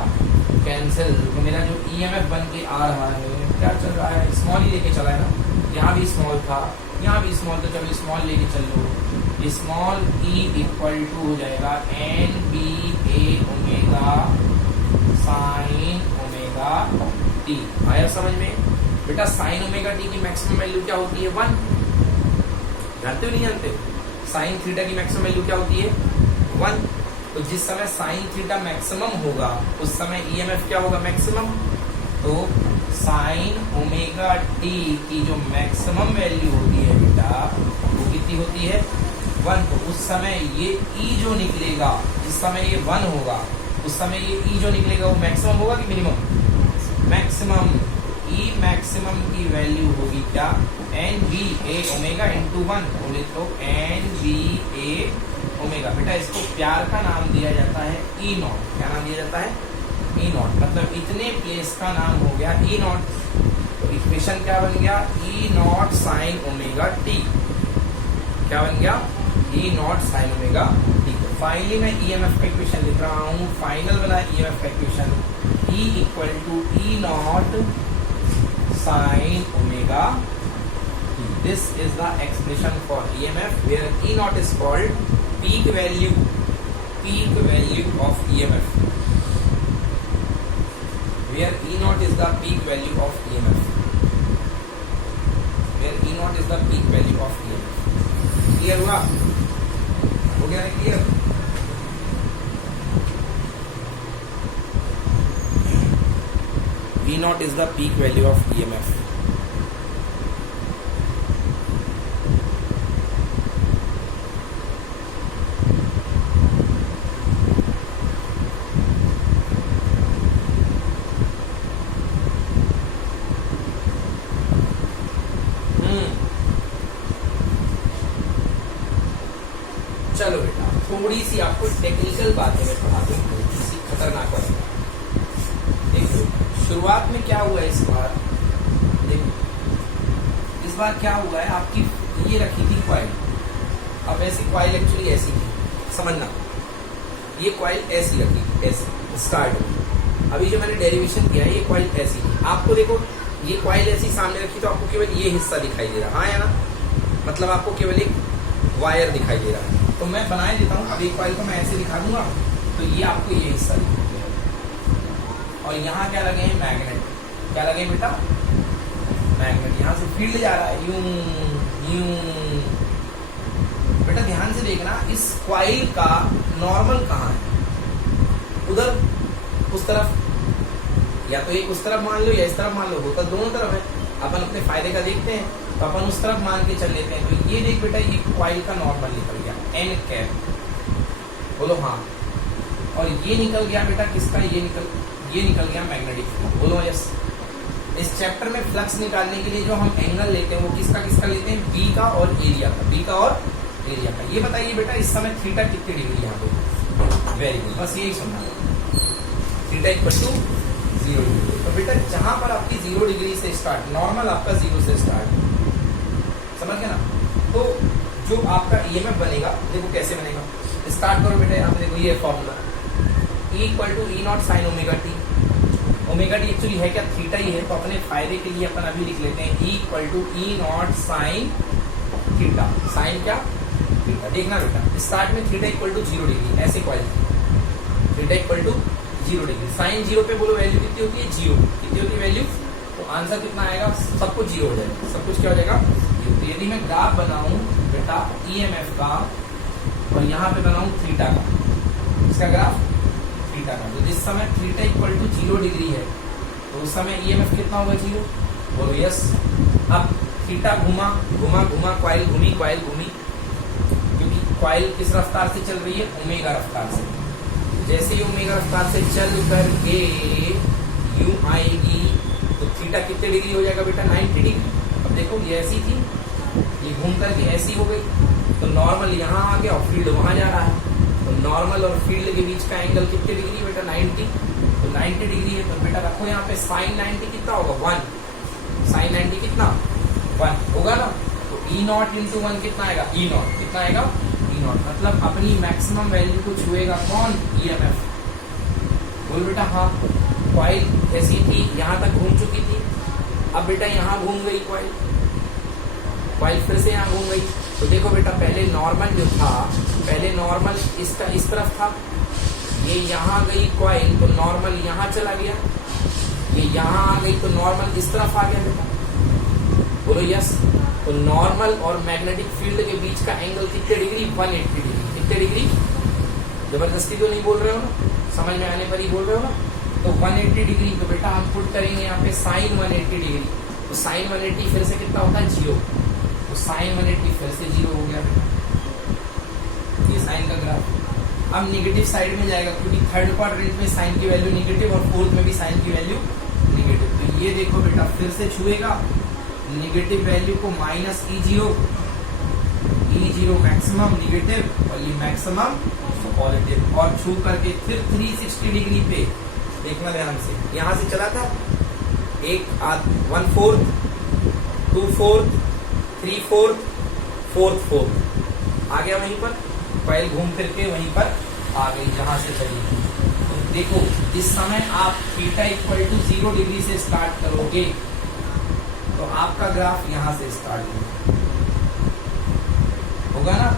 कैंसिल। तो मेरा जो ईएमएफ बन के आ रहा है क्या चल रहा है? स्मॉल ही लेके चला है ना। यहाँ भी स्मॉल था, यहाँ भी स्मॉल, तो चलो स्मॉल लेके चल लो। स्मॉल ई इक्वल टू हो जाएगा एन बी ए ओमेगा साइन ओमेगा टी। आया समझ में? बेटा साइन ओमेगा टी की मैक्सिमम वैल्यू क्या होती है? 1। जानते हो नहीं जानते? साइन थीटा की मैक्सिमम वैल्यू क्या होती है? 1। तो जिस समय साइन थीटा मैक्सिमम होगा उस समय ईएमएफ क्या होगा? मैक्सिमम। तो साइन ओमेगा टी की जो मैक्सिमम वैल्यू होती है बेटा वो कितनी होती है? 1। तो उस समय ये ई जो निकलेगा, जिस समय ये 1 होगा उस समय ये ई जो निकलेगा वो मैक्सिमम होगा कि मिनिमम? मैक्सिमम। ई मैक्सिमम की वैल्यू होगी क्या? एन बी ए ओमेगा इंटू 1। बोले तो एन बी ए ओमेगा। बेटा इसको प्यार का नाम दिया जाता है ई नॉट। क्या नाम दिया जाता है? ई नॉट। मतलब इतने प्लेस का नाम हो गया ई नॉट। तो इक्वेशन क्या बन गया? E naught sine omega T. क्या बन गया? E naught sine omega T. Finally मैं ईएमएफ का इक्वेशन लिख रहा हूँ। फाइनल वाला ईएमएफ का equation E equal to E naught sine omega T. This is the expression for EMF where E naught is called peak value of EMF, where E naught is the peak value of EMF, where E naught is the peak value of EMF. Clear हुआ? हो गया है clear? E naught is the peak value of EMF. चलो बेटा थोड़ी सी आपको technical बातें मैं पढ़ाता हूँ, किसी खतरनाक वाली। देखो शुरुआत में क्या हुआ है इस बार? देखो इस बार क्या हुआ है, आपकी ये रखी थी कॉइल। अब ऐसी कॉइल एक्चुअली ऐसी थी, समझना। ये कॉइल ऐसी रखी थी, ऐसी स्टार्ट हुई। अभी जो मैंने डेरिवेशन किया है ये कॉइल ऐसी थी। आपको देखो ये कॉइल ऐसी सामने रखी तो आपको केवल ये हिस्सा दिखाई दे रहा है, हाँ या ना? मतलब आपको केवल एक वायर दिखाई दे रहा है। तो मैं बनाए देता हूँ। अब एक कॉइल को मैं ऐसे दिखा दूंगा तो ये आपको ये हिस्सा दिखेगा। और यहाँ क्या लगे हैं? मैग्नेट। क्या लगे बेटा? मैग्नेट। यहाँ से फील्ड जा रहा है यूं यूं। बेटा ध्यान से देखना, इस कॉइल का नॉर्मल कहाँ है? उधर, उस तरफ, या तो एक उस तरफ मान लो या इस तरफ मान लो। होता दोनों तरफ है। अपन अपने फायदे का देखते हैं तो अपन उस तरफ मान के चल लेते हैं। तो ये देख बेटा ये कॉइल का नॉर्मल निकल गया एन कैप। बोलो हाँ। और ये निकल गया बेटा किसका? ये निकल गया मैग्नेटिक। बोलो यस। इस चैप्टर में फ्लक्स निकालने के लिए जो हम एंगल लेते हैं वो किसका लेते हैं? बी का और एरिया का। बी का और एरिया का। ये बताइए बेटा इस समय थीटा कितनी डिग्री यहाँ पे? वेरी गुड, बस यही सुनना। Theta equal to 0 degree. तो बेटा जहां पर आपकी 0 डिग्री से स्टार्ट, नॉर्मल आपका 0 से स्टार्ट, समझ गए ना? तो जो आपका ईएमएफ बनेगा, देखो कैसे बनेगा, स्टार्ट करो बेटा। यहाँ पे देखो ये formula E equal to E naught sine omega T. Omega T actually है क्या, थीटा ही है, तो अपने फायदे के लिए अपन अभी लिख लेते हैं E equal to E naught sine theta. Sine क्या, थीटा। देखना बेटा, स्टार्ट में थीटा इक्वल टू 0 डिग्री, ऐसे coil theta equal to 0 degree. Sine 0 पे बोलो वैल्यू कितनी होती है, 0। कितनी होती है वैल्यू, तो आंसर कितना आएगा, सब कुछ 0 हो जाएगा, सब कुछ क्या हो जाएगा, 0। तो यदि मैं ग्राफ बनाऊं बेटा ईएमएफ का और यहाँ पे बनाऊं थीटा का, इसका ग्राफ थीटा का, तो जिस समय थीटा इक्वल टू 0 डिग्री है तो उस समय ईएमएफ कितना होगा, 0। बोलो यस। अब थीटा घुमा घुमा घुमा, कॉइल घूमी कॉइल घूमी, क्योंकि कॉइल किस रफ्तार से चल रही है, ओमेगा रफ्तार से। जैसे ही ओमेगा रफ्तार से चल करके यूं आएगी तो थीटा कितने डिग्री हो जाएगा बेटा, 90 डिग्री। अब देखो ये ऐसी थी, ये घूम करके ऐसी हो गई, तो नॉर्मल यहाँ आ गया और फील्ड वहां जा रहा है, तो नॉर्मल और फील्ड के बीच का एंगल कितने डिग्री है बेटा, 90। तो 90 डिग्री है, तो बेटा रखो यहाँ पे साइन 90 कितना होगा, 1। साइन 90 कितना, 1 होगा ना। तो ई नॉट इंटू 1 कितना आएगा, ई नॉट कितना आएगा, ई नॉट। मतलब अपनी मैक्सिमम वैल्यू को छुएगा कौन, ईएमएफ। बोल बेटा हाँ। कॉइल कैसी थी, यहाँ तक घूम चुकी थी, अब बेटा यहाँ घूम गई कॉइल, कॉइल फिर से यहाँ घूम गई। तो देखो बेटा पहले नॉर्मल जो था, पहले नॉर्मल इसका इस तरफ था, ये यहाँ गई कॉइल तो नॉर्मल यहाँ चला गया, ये यहाँ आ गई तो नॉर्मल इस तरफ आ गया बेटा। बोलो यस। तो नॉर्मल और मैग्नेटिक फील्ड के बीच का एंगल कितने डिग्री, 180 डिग्री। कितने डिग्री, जबरदस्ती तो नहीं बोल रहे हो ना, समझ में आने पर ही बोल रहे हो ना। तो 180 डिग्री, तो बेटा हम पुट करेंगे यहाँ पे साइन 180 डिग्री, तो साइन 180 फिर से कितना होता है, 0। तो साइन 180 फिर से 0 हो गया बेटा, ये साइन का ग्राफ। अब निगेटिव साइड में जाएगा, क्योंकि थर्ड क्वाड्रेंट में साइन की वैल्यू निगेटिव और फोर्थ में भी साइन की वैल्यू निगेटिव। तो ये देखो बेटा फिर से छुएगा, निगेटिव वैल्यू को माइनस E0 मैक्सिमम निगेटिव और ये मैक्सिमम पॉजिटिव, और छू करके फिर 360 डिग्री पे देखना ध्यान से, यहां से चला था 1/4, 2/4, 3/4, 4/4 आ गया, वहीं पर कॉइल घूम फिर के वहीं पर आ गई जहां से चली। तो देखो जिस समय आप थीटा इक्वल टू 0 डिग्री से स्टार्ट करोगे तो आपका ग्राफ यहां से स्टार्ट होगा ना,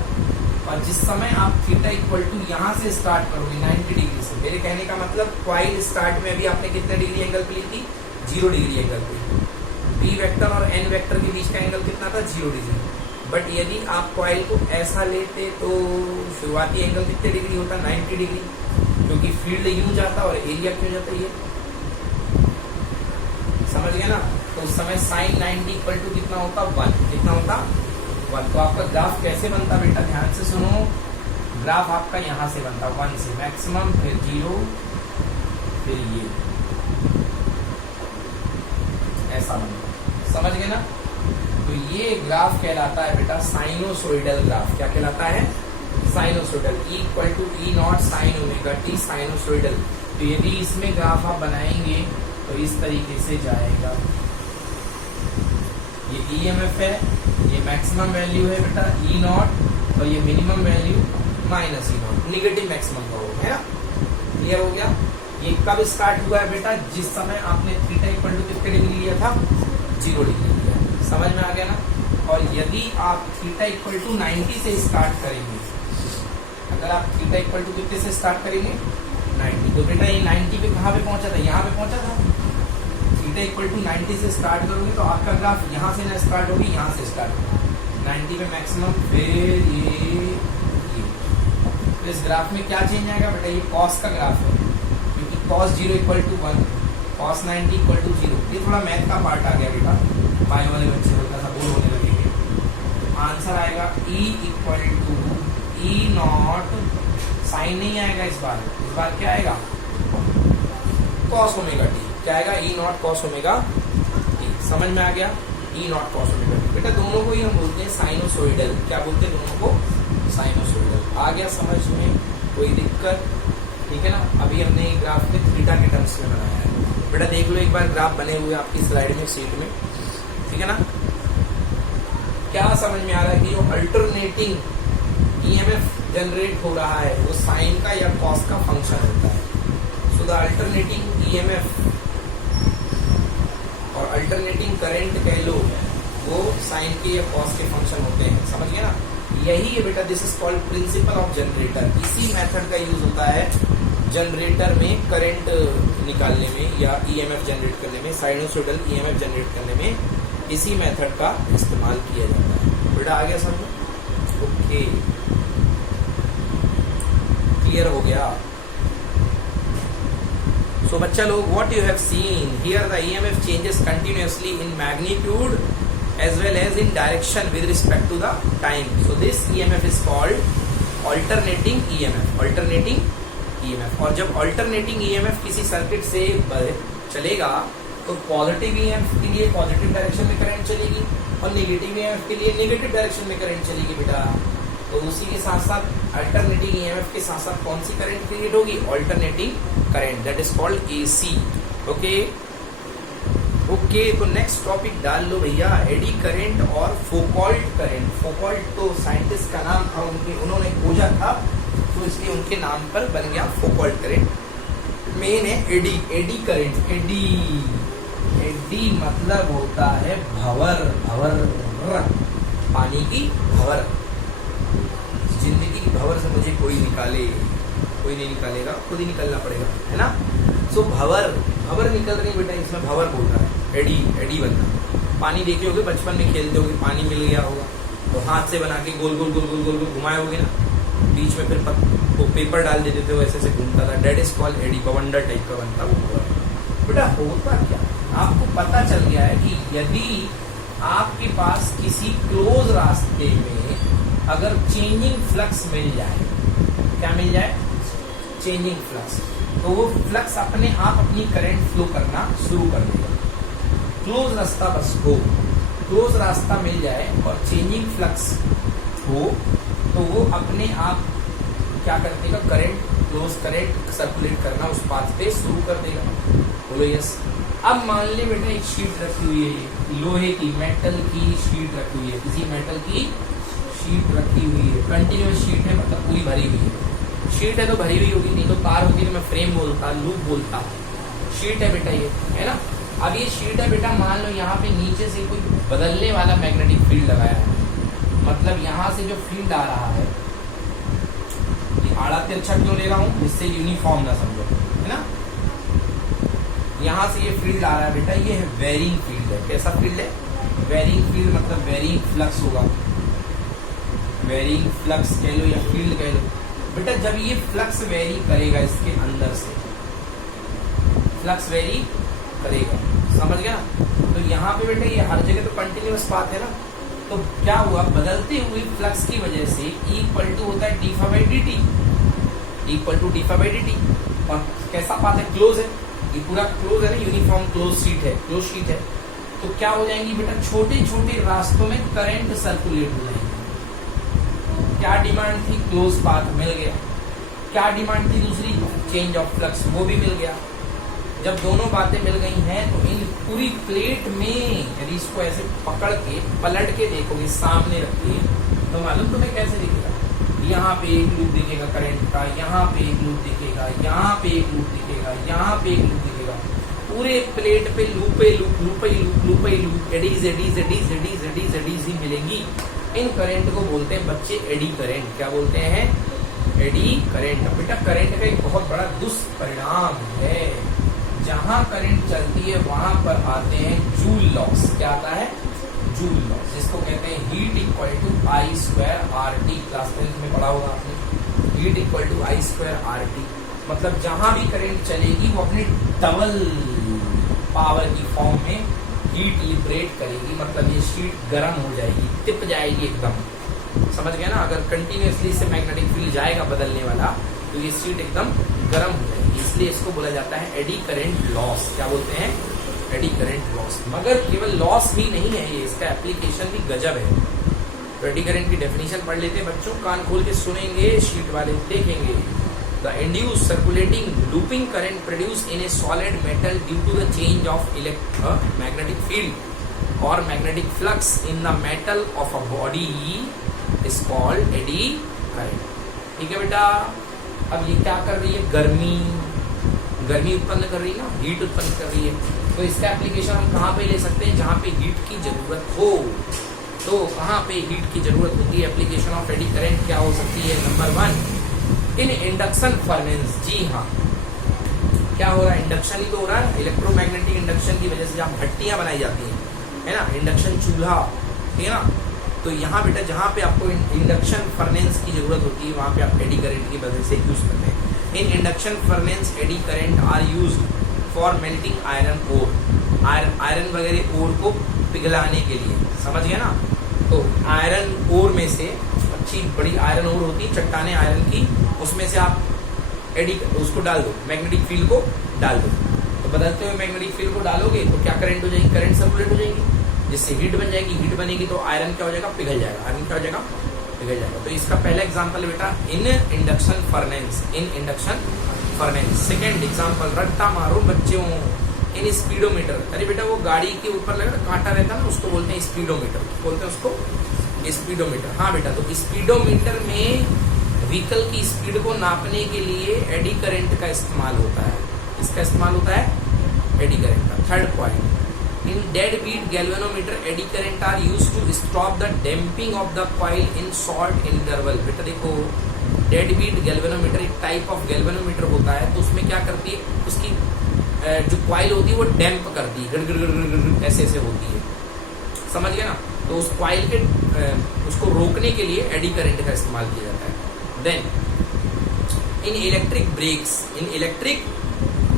और जिस समय आप थीटा इक्वल टू यहां से स्टार्ट करोगे 90 डिग्री से, मेरे कहने का मतलब कॉइल स्टार्ट में भी आपने कितने डिग्री एंगल पे ली थी, 0 डिग्री एंगल पे। पी वेक्टर और एन वेक्टर के बीच का एंगल कितना था, 0 डिग्री। बट यदि आप कॉइल को ऐसा लेते तो शुरुआती एंगल कितने डिग्री होता, 90 डिग्री, क्योंकि फील्ड यूं जाता और एरिया क्यों जाता, ये समझ गए ना। तो उस समय साइन 90 इक्वल टू कितना होता, 1। कितना होता, 1। तो आपका ग्राफ कैसे बनता बेटा, ध्यान से सुनो। ग्राफ आपका यहां से बनता 1 से मैक्सिमम, फिर 0, फिर ये ऐसा बनता, समझ गए ना। तो ये ग्राफ कहलाता है बेटा साइनोसोइडल ग्राफ। क्या कहलाता है, sinusoidal. E equal to E naught sine omega T, sinusoidal. तो यदि इसमें ग्राफ आप बनाएंगे तो इस तरीके से जाएगा, ये ईएमएफ है, ये मैक्सिमम वैल्यू है बेटा ई नॉट, और ये minimum value minus E not, negative maximum का होगा, है ना। क्लियर हो गया। ये कब स्टार्ट हुआ है बेटा, जिस समय आपने थीटा इक्वल टू कितने डिग्री लिया था, 0 डिग्री लिया। समझ में आ गया ना। और यदि आप थीटा इक्वल टू 90 से स्टार्ट करेंगे, अगर आप थीटा इक्वल टू कितने से स्टार्ट करेंगे, 90, तो बेटा ये 90 पे कहाँ पे पहुंचा था, यहाँ पे पहुंचा था। थीटा इक्वल टू 90 से स्टार्ट करोगे तो आपका ग्राफ यहाँ से ना स्टार्ट होगी, यहाँ से स्टार्ट होगी 90 पे मैक्सिमम, फिर ये। तो इस ग्राफ में क्या चेंज आएगा बेटा, ये कॉस का ग्राफ है, क्योंकि cos 0 equal to 1, cos 90 equal to 0। ये थोड़ा मैथ का पार्ट आ गया बेटा, बायो वाले बच्चे हल्का सा बोर होने लगेंगे। तो आंसर आएगा E equal to E naught, sine नहीं आएगा इस बार क्या आएगा, कॉस ओमेगा टी। क्या आएगा, ई नॉट कॉस ओमेगा टी। समझ में आ गया, E not cos omega T. बेटा दोनों को ही हम बोलते हैं साइनोसोइडल। क्या बोलते हैं दोनों को, साइनोसोइडल। आ गया समझ में, कोई दिक्कत, ठीक है ना। अभी हमने ग्राफ में थीटा के टर्म्स में बनाया है बेटा, देख लो एक बार ग्राफ बने हुए आपकी स्लाइड में, शीट में, ठीक है ना। क्या समझ में आ रहा है कि जो अल्टरनेटिंग ईएमएफ जनरेट हो रहा है वो साइन का या कॉस का फंक्शन होता है। सो द अल्टरनेटिंग ईएमएफ और अल्टरनेटिंग करंट कह लो वो साइन के या कॉस के फंक्शन होते हैं। समझ गए ना? यही है बेटा, this is called principle of generator. इसी मेथड का यूज होता है जनरेटर में करंट निकालने में या ईएमएफ जनरेट करने में, साइनोसॉइडल ईएमएफ जनरेट करने में इसी मेथड का इस्तेमाल किया जाता है। बेटा आ गया समझ? ओके, क्लियर हो गया? So बच्चा लोग, what you have seen here, the EMF changes continuously in magnitude as well as in direction with respect to the time. So this EMF is called alternating EMF. Alternating EMF. और जब alternating EMF किसी circuit से चलेगा तो positive EMF के लिए positive direction में current चलेगी और नेगेटिव EMF के लिए नेगेटिव डायरेक्शन में करंट चलेगी बेटा। तो उसी के साथ साथ अल्टरनेटिंग ईएमएफ के साथ साथ कौन सी करंट क्रिएट होगी? Alternating current, that is called AC. Okay okay, तो नेक्स्ट टॉपिक डाल लो भैया, एडी करंट और फोकॉल्ट करंट। फोकॉल्ट तो साइंटिस्ट का नाम था, उन्होंने खोजा था तो इसलिए उनके नाम पर बन गया फोकॉल्ट करंट। मेन है eddy, eddy current. Eddy eddy मतलब होता है भंवर, भंवर, पानी की भंवर। जिंदगी की भंवर से मुझे कोई निकाले, कोई नहीं निकालेगा, खुद ही निकलना पड़ेगा, है ना? सो भंवर, भंवर निकल रही बेटा, इसमें भंवर बोल रहा है। एडी, एडी बनना। पानी देखे होगे, बचपन में खेलते होगे, पानी मिल गया होगा तो हाथ से बना के गोल गोल गोल गोल गोल गोल घुमाए होगे ना, बीच में फिर वो पेपर डाल देते थे, वैसे से घूमता था। डेट इज कॉल्ड एडी, बवंडर टाइप का बनता वो भंवर। बेटा होता क्या, आपको पता चल गया है कि यदि आपके पास किसी क्लोज रास्ते में अगर चेंजिंग फ्लक्स मिल जाए, क्या मिल जाए? चेंजिंग फ्लक्स, तो वो फ्लक्स अपने आप अपनी करंट फ्लो करना शुरू कर देगा। क्लोज रास्ता बस हो, क्लोज रास्ता मिल जाए और चेंजिंग फ्लक्स हो तो वो अपने आप क्या कर देगा? करंट, क्लोज करंट सर्कुलेट करना उस पाथ पे शुरू कर देगा। बोलो यस। अब मान ले बेटा एक शीट रखी हुई है, लोहे की, मेटल की शीट रखी हुई है, किसी मेटल की शीट रखी हुई है, कंटिन्यूस शीट है, मतलब पूरी भरी हुई है। शीट है तो भरी हुई होगी, नहीं तो तार होती तो मैं फ्रेम बोलता, लूप बोलता। शीट है बेटा ये, है ना? अब ये शीट है बेटा, मान लो यहाँ पे नीचे से कोई बदलने वाला मैग्नेटिक फील्ड लगाया है, मतलब यहाँ से जो फील्ड आ रहा है, ये आड़ा तिरछा क्यों ले रहा हूँ? जिससे यूनिफॉर्म ना समझो, है ना? यहाँ से ये फील्ड आ रहा है बेटा, ये है वेरिंग फील्ड है। कैसा फील्ड है? वेरिंग फील्ड, मतलब वेरिंग फ्लक्स होगा। वेरिंग फ्लक्स कह लो या फील्ड कह लो बेटा। जब ये फ्लक्स वेरी करेगा, इसके अंदर से फ्लक्स वेरी करेगा, समझ गया? तो यहाँ पे बेटा ये हर जगह तो कंटिन्यूअस पाथ है ना, तो क्या हुआ? बदलते हुए फ्लक्स की वजह से इक्वल टू होता है D by D T, equal to D by D T. और कैसा पाथ है? क्लोज है, ये पूरा क्लोज है ना, यूनिफॉर्म क्लोज शीट है, क्लोज शीट है। तो क्या हो जाएंगी बेटा? छोटे छोटे रास्तों में करंट सर्कुलेट हो जाएंगे। क्या डिमांड थी? क्लोज पाथ, मिल गया। क्या डिमांड थी दूसरी? चेंज ऑफ फ्लक्स, वो भी मिल गया। जब दोनों बातें मिल गई हैं तो इन पूरी प्लेट में यदि इसको ऐसे पकड़ के पलट के देखोगे, सामने रखिए, तो मालूम तुम्हें कैसे दिखेगा? यहाँ पे एक लूप दिखेगा करंट का, यहाँ पे एक लूप दिखेगा, यहाँ पे एक लूप दिखेगा, यहाँ पे एक लूप दिखेगा। पूरे प्लेट पे लूपे लूप, लूपे लूप, लूपे loop, eddies eddies eddies eddies eddies eddies ही मिलेंगी। इन करंट को बोलते हैं बच्चे एडी करंट। क्या बोलते हैं? Eddy current. बेटा करंट का एक बहुत बड़ा दुष्परिणाम है, जहां करंट चलती है वहां पर आते हैं जूल लॉस। क्या आता है? जूल लॉस, जिसको कहते हैं heat equal to I square R T. Class 10 में पढ़ा होगा आपने, heat equal to I square R T. मतलब जहां भी करंट चलेगी वो अपने डबल पावर की फॉर्म में हीट लिबरेट करेगी, मतलब ये शीट गर्म हो जाएगी, टिप जाएगी एकदम। समझ गए ना? अगर कंटिन्यूअसली से मैग्नेटिक फील्ड जाएगा बदलने वाला तो ये शीट एकदम गर्म हो जाएगी, इसलिए इसको बोला जाता है एडी करंट लॉस। क्या बोलते हैं? Eddy current loss. मगर केवल लॉस भी नहीं है ये, इसका एप्लीकेशन भी गजब है। तो एडी करंट की डेफिनेशन पढ़ लेते हैं बच्चों, कान खोल के सुनेंगे, शीट वाले देखेंगे। The induced circulating looping current produced in a solid metal due to the change of magnetic field और magnetic flux in the metal of a body is called eddy current. ठीक है बेटा, अब ये क्या कर रही है, गर्मी उत्पन्न कर रही है ना, हीट उत्पन्न कर रही है। तो इसका एप्लीकेशन हम कहाँ पे ले सकते हैं, जहाँ पे हीट की जरूरत हो। तो कहाँ पे हीट की जरूरत होती है, एप्लीकेशन ऑफ एडी करंट क्या हो सकती है। Number 1 in induction furnace. जी हाँ, क्या हो रहा है, इंडक्शन ही तो हो रहा है, इलेक्ट्रोमैग्नेटिक इंडक्शन की वजह से जहाँ भट्टियां बनाई जाती हैं, है ना, इंडक्शन चूल्हा, ठीक है ना। तो यहाँ बेटा जहाँ पे आपको इंडक्शन फर्नेस की जरूरत होती है, वहाँ पे आप एडी करंट की वजह से यूज करते हैं। In induction furnace eddy current are use for melting iron ore. Iron वगैरह ओर को पिघलाने के लिए, समझ गए ना। तो आयरन ओर में से अच्छी बड़ी आयरन ओर होती है, चट्टाने आयरन की, उसमें से आप एडी उसको डाल दो, मैग्नेटिक फील्ड को डाल दो। तो बदलते हुए मैग्नेटिक फील्ड को डालोगे तो क्या करंट हो जाएगी, करंट सर्कुलेट हो जाएगी, जिससे हीट बन जाएगी। हीट बनेगी तो आयरन क्या हो जाएगा, पिघल जाएगा। आयरन क्या हो जाएगा, पिघल जाएगा। तो इसका पहला एग्जांपल है बेटा इन इंडक्शन फर्नेस, इन इंडक्शन फर्नेस। सेकंड एग्जांपल, रट्टा मारो बच्चों, इन स्पीडोमीटर। अरे बेटा वो गाड़ी के ऊपर लगा कांटा रहता है ना, उसको बोलते हैं स्पीडोमीटर, बोलते हैं उसको स्पीडोमीटर। हाँ बेटा, तो स्पीडोमीटर में व्हीकल की स्पीड को नापने के लिए एडी करंट का इस्तेमाल होता है। इसका इस्तेमाल होता है एडी करंट का। Third point, in dead beat galvanometer eddy current are used to stop the damping of the coil in short interval. बेटा देखो, डेड बीट गैल्वेनोमीटर एक टाइप ऑफ गैल्वेनोमीटर होता है, तो उसमें क्या करती है, उसकी जो कॉइल होती है वो डैम्प करती है, गड़ ऐसे ऐसे होती है, समझ गया ना। तो उस कॉइल के उसको रोकने के लिए एडी करंट का इस्तेमाल किया जाता है। Then in electric brakes, in electric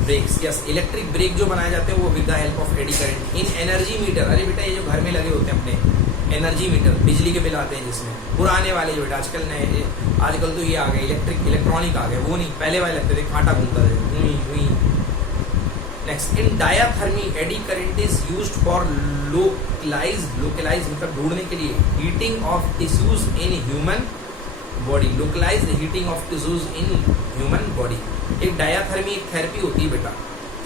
brakes, yes, electric brake जो बनाए जाते हैं वो with the help of eddy current. In energy meter, अरे बेटा ये जो घर में लगे होते हैं अपने एनर्जी मीटर, बिजली के बिल आते हैं जिसमें, पुराने वाले जो बेटा, आजकल नए, आजकल तो ये आ गए इलेक्ट्रॉनिक आ गए, वो नहीं, पहले वाले लगते थे, कांटा घूमता था। Next, in diathermy eddy current is used for localize मतलब ढूंढने के लिए heating of tissues in human body. Localized heating of tissues in human body. एक डायाथर्मी एक थेरेपी होती है बेटा,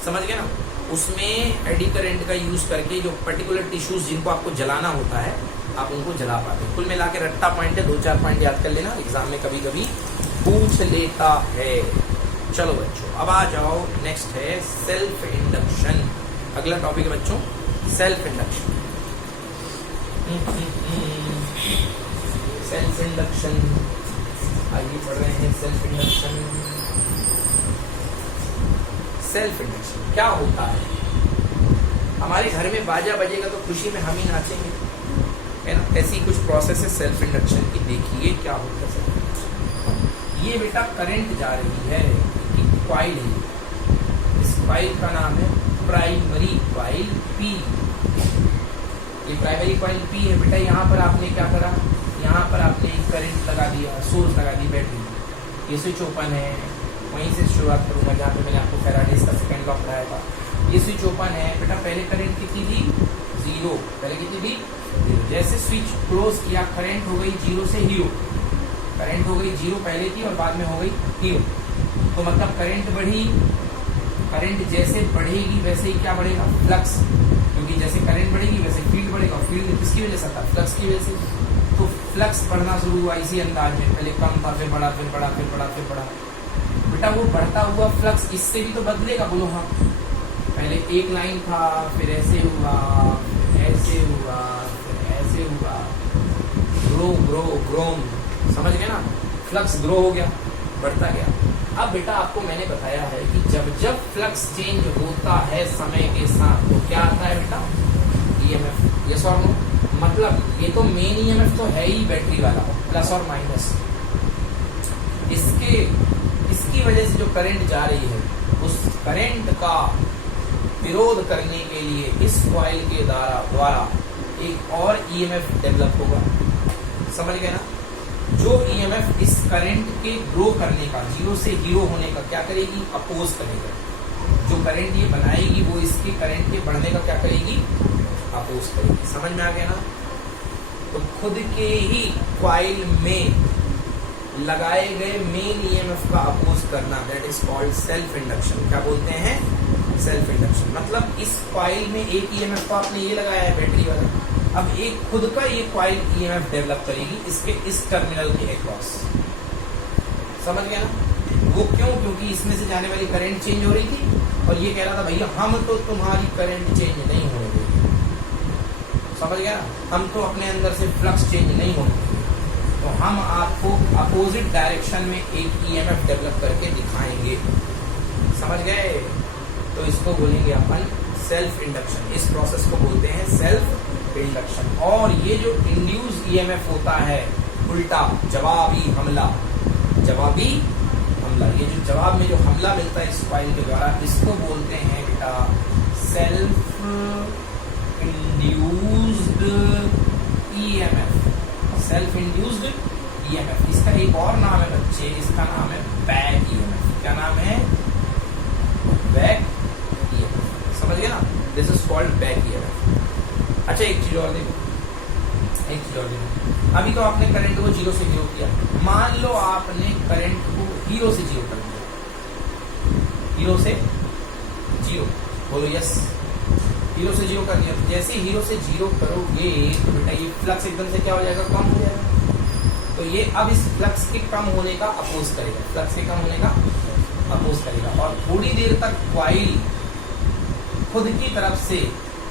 समझ गए ना। उसमें एडी करंट का यूज करके जो पर्टिकुलर टिश्यूज जिनको आपको जलाना होता है, आप उनको जला पाते हैं। कुल मिला के रट्टा पॉइंट है, 2-4 पॉइंट याद कर लेना, एग्जाम में कभी कभी पूछ लेता है। चलो बच्चों, अब आ जाओ, नेक्स्ट है सेल्फ इंडक्शन। अगला टॉपिक है बच्चों सेल्फ इंडक्शन। सेल्फ इंडक्शन, आइए पढ़ रहे हैं सेल्फ इंडक्शन। सेल्फ इंडक्शन क्या होता है, हमारे घर में बाजा बजेगा तो खुशी में हम ही नाचेंगे, है ना। ऐसी कुछ प्रोसेस है सेल्फ इंडक्शन की, देखिए क्या होता है। ये बेटा करंट जा रही है, कॉइल है, इस कॉइल का नाम है प्राइमरी कॉइल पी। ये प्राइमरी कॉइल पी है बेटा। यहाँ पर आपने क्या करा, यहाँ पर आपने करंट लगा दिया, सोर्स लगा दी बैटरी, ये स्विच ओपन है। वहीं से शुरुआत करूंगा जहाँ पे मैंने आपको फैराडेज का सेकंड लॉ पढ़ाया था। ये स्विच ओपन है बेटा, पहले करंट कितनी थी, 0, पहले कितनी थी, 0। जैसे स्विच क्लोज किया, करंट हो गई 0 से हीरो, करंट हो गई 0 पहले थी और बाद में हो गई हीरो। तो मतलब करंट बढ़ी, करंट जैसे बढ़ेगी वैसे ही क्या बढ़ेगा, फ्लक्स, क्योंकि जैसे करंट बढ़ेगी वैसे फील्ड बढ़ेगा। फील्ड किसकी वजह से आता है, फ्लक्स की वजह से। तो फ्लक्स बढ़ना शुरू हुआ इसी अंदाज में, पहले कम था, फिर बढ़ा, फिर बढ़ा, फिर बढ़ा, फिर बढ़ा। बेटा वो बढ़ता हुआ फ्लक्स इससे भी तो बदलेगा, बोलो हाँ। पहले एक लाइन था, फिर ऐसे हुआ, फिर ऐसे हुआ, फिर ऐसे हुआ, ग्रोम, समझ गए ना। फ्लक्स ग्रो हो गया, बढ़ता गया। अब बेटा आपको मैंने बताया है कि जब फ्लक्स चेंज होता है समय के साथ तो क्या आता है बेटा, ईएमएफ। यस और नो, मतलब ये तो मेन ईएमएफ तो है ही बैटरी वाला, प्लस और माइनस। इसकी वजह से जो करंट जा रही है, उस करंट का विरोध करने के लिए इस कॉइल के द्वारा एक और ईएमएफ डेवलप होगा, समझ गए ना। जो ईएमएफ इस करंट के ग्रो करने का, 0 से हीरो होने का क्या करेगी, अपोज करेगा। जो करंट ये बनाएगी वो इसके करंट के बढ़ने का क्या करेगी, अपोज करेगी। समझ में आ गया ना। तो खुद के ही कॉइल में लगाए गए मेन ईएमएफ का अपोज करना, that is called self induction. क्या बोलते हैं, सेल्फ इंडक्शन मतलब इस कॉइल में एक ईएमएफ तो आपने ये लगाया है बैटरी वाला, अब एक खुद का ये कॉइल ईएमएफ डेवलप करेगी इसके इस टर्मिनल के अक्रॉस। समझ गया ना? वो क्यों? क्योंकि इसमें से जाने वाली करंट चेंज हो रही थी और ये कह रहा था भैया हम तो तुम्हारी करंट चेंज नहीं होने देंगे। समझ गया ना? हम तो अपने अंदर से फ्लक्स चेंज नहीं होने देंगे, तो हम आपको अपोजिट डायरेक्शन में एक ईएमएफ डेवलप करके दिखाएंगे। समझ गए? तो इसको बोलेंगे अपन सेल्फ इंडक्शन। इस प्रोसेस को बोलते हैं सेल्फ इंडक्शन। और ये जो इंड्यूस ईएमएफ होता है उल्टा जवाबी हमला, जवाबी हमला, ये जो जवाब में जो हमला मिलता है इस कॉइल के द्वारा, इसको बोलते हैं बेटा self induced EMF. Self induced EMF, इसका एक और नाम है बच्चे, इसका नाम है बैक ईएमएफ। क्या नाम है? Back EMF. समझ गया ना? This is called back EMF. अच्छा एक चीज और देखो, एक चीज और देखो, अभी तो आपने करंट को 0 से 0 किया। मान लो आपने करंट को 0 से 0 कर दिया, 0 से 0, बोलो यस, 0 से 0 कर दिया। जैसे 0 से 0 करोगे तो बेटा ये फ्लक्स एकदम से क्या हो जाएगा? कम हो जाएगा। तो ये अब इस फ्लक्स के कम होने का अपोज करेगा, फ्लक्स के कम होने का अपोज करेगा। और थोड़ी देर तक कॉइल खुद की तरफ से,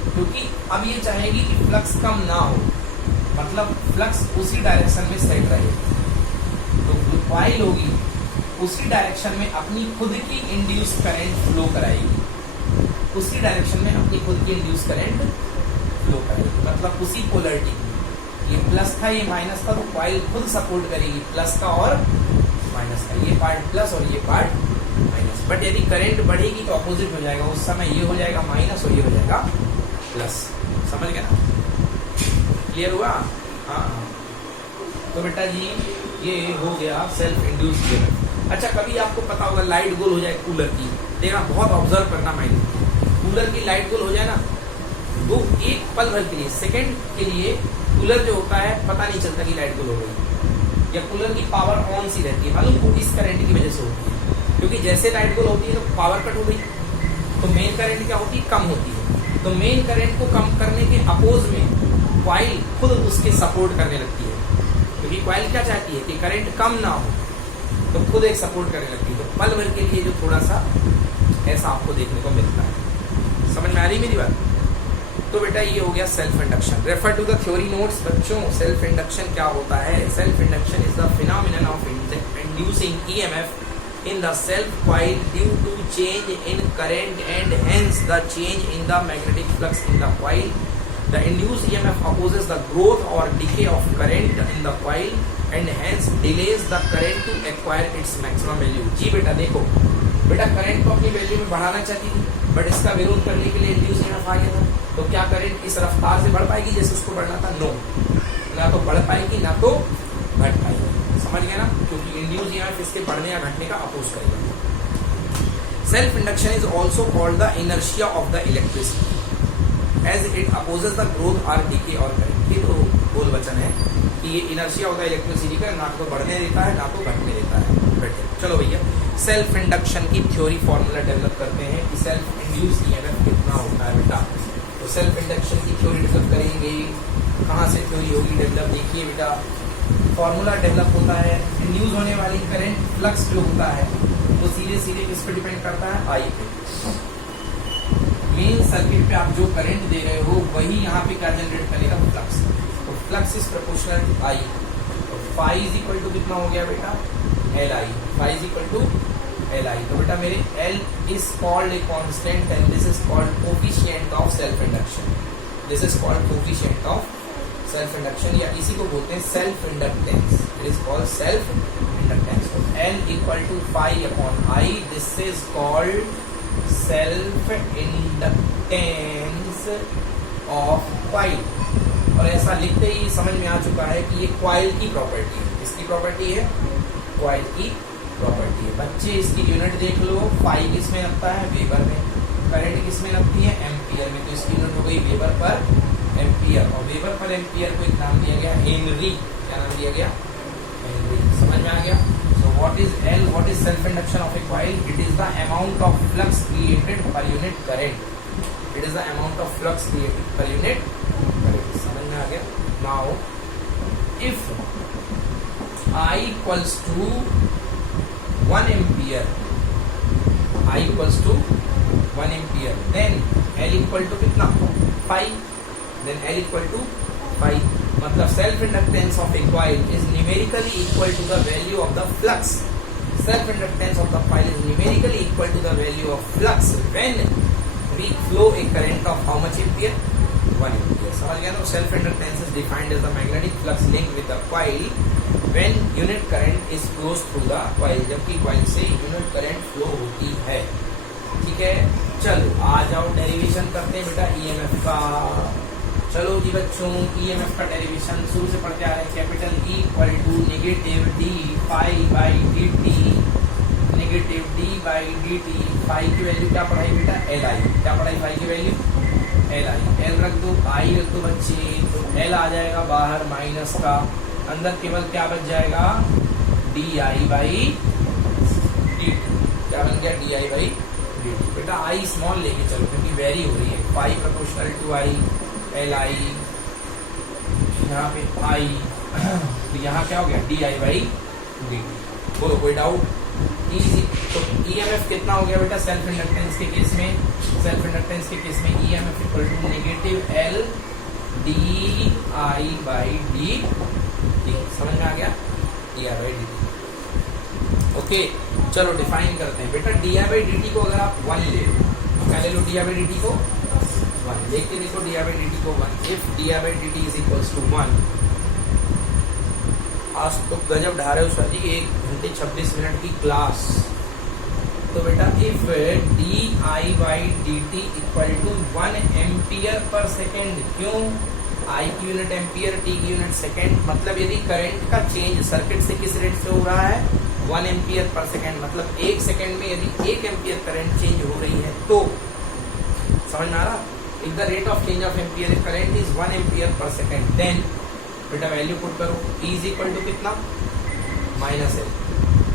क्योंकि अब ये चाहेगी कि फ्लक्स कम ना हो, मतलब फ्लक्स उसी डायरेक्शन में सेट रहे, तो जो कॉइल होगी उसी डायरेक्शन में अपनी खुद की इंड्यूस करंट फ्लो कराएगी, उसी डायरेक्शन में अपनी खुद की इंड्यूस करंट फ्लो करेगी, मतलब उसी पोलरिटी की। ये प्लस था, ये माइनस था, तो कॉइल खुद सपोर्ट करेगी प्लस का और माइनस का, ये पार्ट प्लस और ये पार्ट माइनस। बट यदि करंट बढ़ेगी तो अपोजिट हो जाएगा, उस समय ये हो जाएगा माइनस और ये हो जाएगा प्लस। समझ गया ना? क्लियर हुआ? हाँ। तो बेटा जी ये हो गया सेल्फ इंड्यूस ईएमएफ। अच्छा कभी आपको पता होगा लाइट गोल हो जाए कूलर की, देखना बहुत ऑब्जर्व करना माइंड, कूलर की लाइट गोल हो जाए ना, तो एक पल भर के लिए, सेकंड के लिए कूलर जो होता है पता नहीं चलता कि लाइट गोल हो गई, या कूलर की पावर ऑन सी रहती है, मालूम वो इस करंट की वजह से होती है, क्योंकि जैसे लाइट गोल होती है तो पावर कट हो गई, तो मेन करंट क्या होती है? कम होती है। तो मेन करंट को कम करने के अपोज में कॉइल खुद उसके सपोर्ट करने लगती है, क्योंकि कॉइल क्या चाहती है कि करंट कम ना हो, तो खुद एक सपोर्ट करने लगती है। तो पल भर के लिए जो थोड़ा सा ऐसा आपको देखने को मिलता है। समझ में आ रही मेरी बात? तो बेटा ये हो गया self induction. Refer to the theory notes बच्चों। सेल्फ इंडक्शन क्या होता है? Self induction is the phenomenon of inducing EMF in the self coil due to change in current and hence the change in the magnetic flux in the coil. The induced EMF opposes the growth or decay of current in the coil and hence delays the current to acquire its maximum value. जी बेटा देखो, बेटा current को अपनी value में बढ़ाना चाहती थी, but इसका विरोध करने के लिए इंड्यूस EMF आ गया था, तो क्या करंट इस रफ्तार से बढ़ पाएगी जैसे उसको बढ़ना था? नो, ना तो बढ़ पाएगी ना तो घट पाएगी। समझ गया ना? क्योंकि इंड्यूस ईएमएफ इसके बढ़ने या घटने का अपोज करेगा। Self induction is also called the inertia of the electricity as it opposes the growth और डिके और करंट। ये तो बोल वचन है कि ये इनर्शिया ऑफ द इलेक्ट्रिसिटी का ना तो बढ़ने देता है ना तो घटने देता है। बैठे चलो भैया सेल्फ इंडक्शन की थ्योरी फॉर्मूला डेवलप करते हैं कि सेल्फ इंड्यूस ईएमएफ कितना होता है बेटा। तो सेल्फ इंडक्शन की थ्योरी डेवलप करेंगे, कहाँ से थ्योरी होगी डेवलप? देखिए बेटा फॉर्मूला डेवलप होता है, इंड्यूस होने वाली करंट फ्लक्स जो होता है वो सीधे सीधे किस पे डिपेंड करता है? आई पे। मेन सर्किट पे आप जो करंट दे रहे हो वही यहाँ पे क्या जनरेट करेगा? फ्लक्स। तो flux is proportional to I. तो फाई इज इक्वल टू कितना हो गया बेटा? L I. Phi is equal to L I. तो बेटा मेरे L is called a constant and this is called coefficient of self induction. This is called coefficient of self induction, या इसी को बोलते हैं self inductance. It is called self inductance. तो L equal to phi upon I, this is called self inductance of coil. और ऐसा लिखते ही समझ में आ चुका है कि ये कॉइल की प्रॉपर्टी है। किसकी प्रॉपर्टी है? कॉइल की प्रॉपर्टी है। बच्चे इसकी यूनिट देख लो, फाई किस में लगता है? वेबर में। करंट किस में लगती है? एम्पियर में। तो इसकी यूनिट हो गई वेबर पर एम्पियर, और वेबर पर एम्पियर को एक नाम दिया गया हेनरी। क्या नाम दिया गया? हेनरी। समझ में आ गया? So what is L? what is self induction of a coil? It is the amount of flux created per unit current. It is the amount of flux created per unit current. समझ में आ गया? Now, if I equals to 1 ampere, I equals to 1 ampere, then L equal to कितना? 5. Then L equal to 5. मतलब self inductance of a coil is numerically equal to the value of the flux. Self inductance of the coil is numerically equal to the value of flux when we flow a current of how much ampere? 1 ampere. समझ गया ना? Self inductance is defined as the magnetic flux linked with the coil when unit current is flows through the coil. जबकि coil से unit current flow होती है. ठीक है, चलो आ जाओ डेरिवेशन करते हैं बेटा ईएमएफ का. चलो जी बच्चों, ईएमएफ का डेरिवेशन शुरू से पढ़ते आ रहे हैं. Capital E equal to negative D phi by D T, negative D by D T. Phi की वैल्यू क्या पढ़ाई बेटा? L I. क्या पढ़ाई फाई की वैल्यू? L I. एल रख दो, आई रख दो बच्चे, तो एल आ जाएगा बाहर माइनस का, अंदर केवल क्या बच जाएगा? D I by D t. क्या बन गया? D I by D T. बेटा आई स्मॉल लेके चलो क्योंकि वेरी हो रही है. Phi proportional to I, L I, यहाँ पे आई, तो यहाँ क्या हो गया? D I by D T. बोलो कोई डाउट? इजी. तो ईएमएफ कितना हो गया बेटा सेल्फ इंडक्टेंस के केस में? सेल्फ इंडक्टेंस के केस में EMF equal to negative L D I by D T. समझ में आ गया? D I by D T. Okay, चलो डिफाइन करते हैं बेटा. D I by D T को अगर आप 1 ले लो, क्या ले लो? D I by D T को 1 लेके देखो. D I by D T को 1. If D I by D T is equals to 1. आज तो गजब ढा रहे हो सर जी, 1 घंटे 26 मिनट की क्लास. तो बेटा if D I by D T equal to 1 ampere per second. क्यों? आई की यूनिट एम्पियर, टी की यूनिट सेकेंड. मतलब यदि करंट का चेंज सर्किट से किस रेट से हो रहा है? 1 एम्पियर पर सेकेंड. मतलब 1 सेकेंड में यदि 1 एम्पियर करंट चेंज हो रही है तो समझ में आ रहा? If the rate of change of ampere current is 1 ampere per second, then बेटा वैल्यू पुट करो. E इज इक्वल टू कितना? Minus L.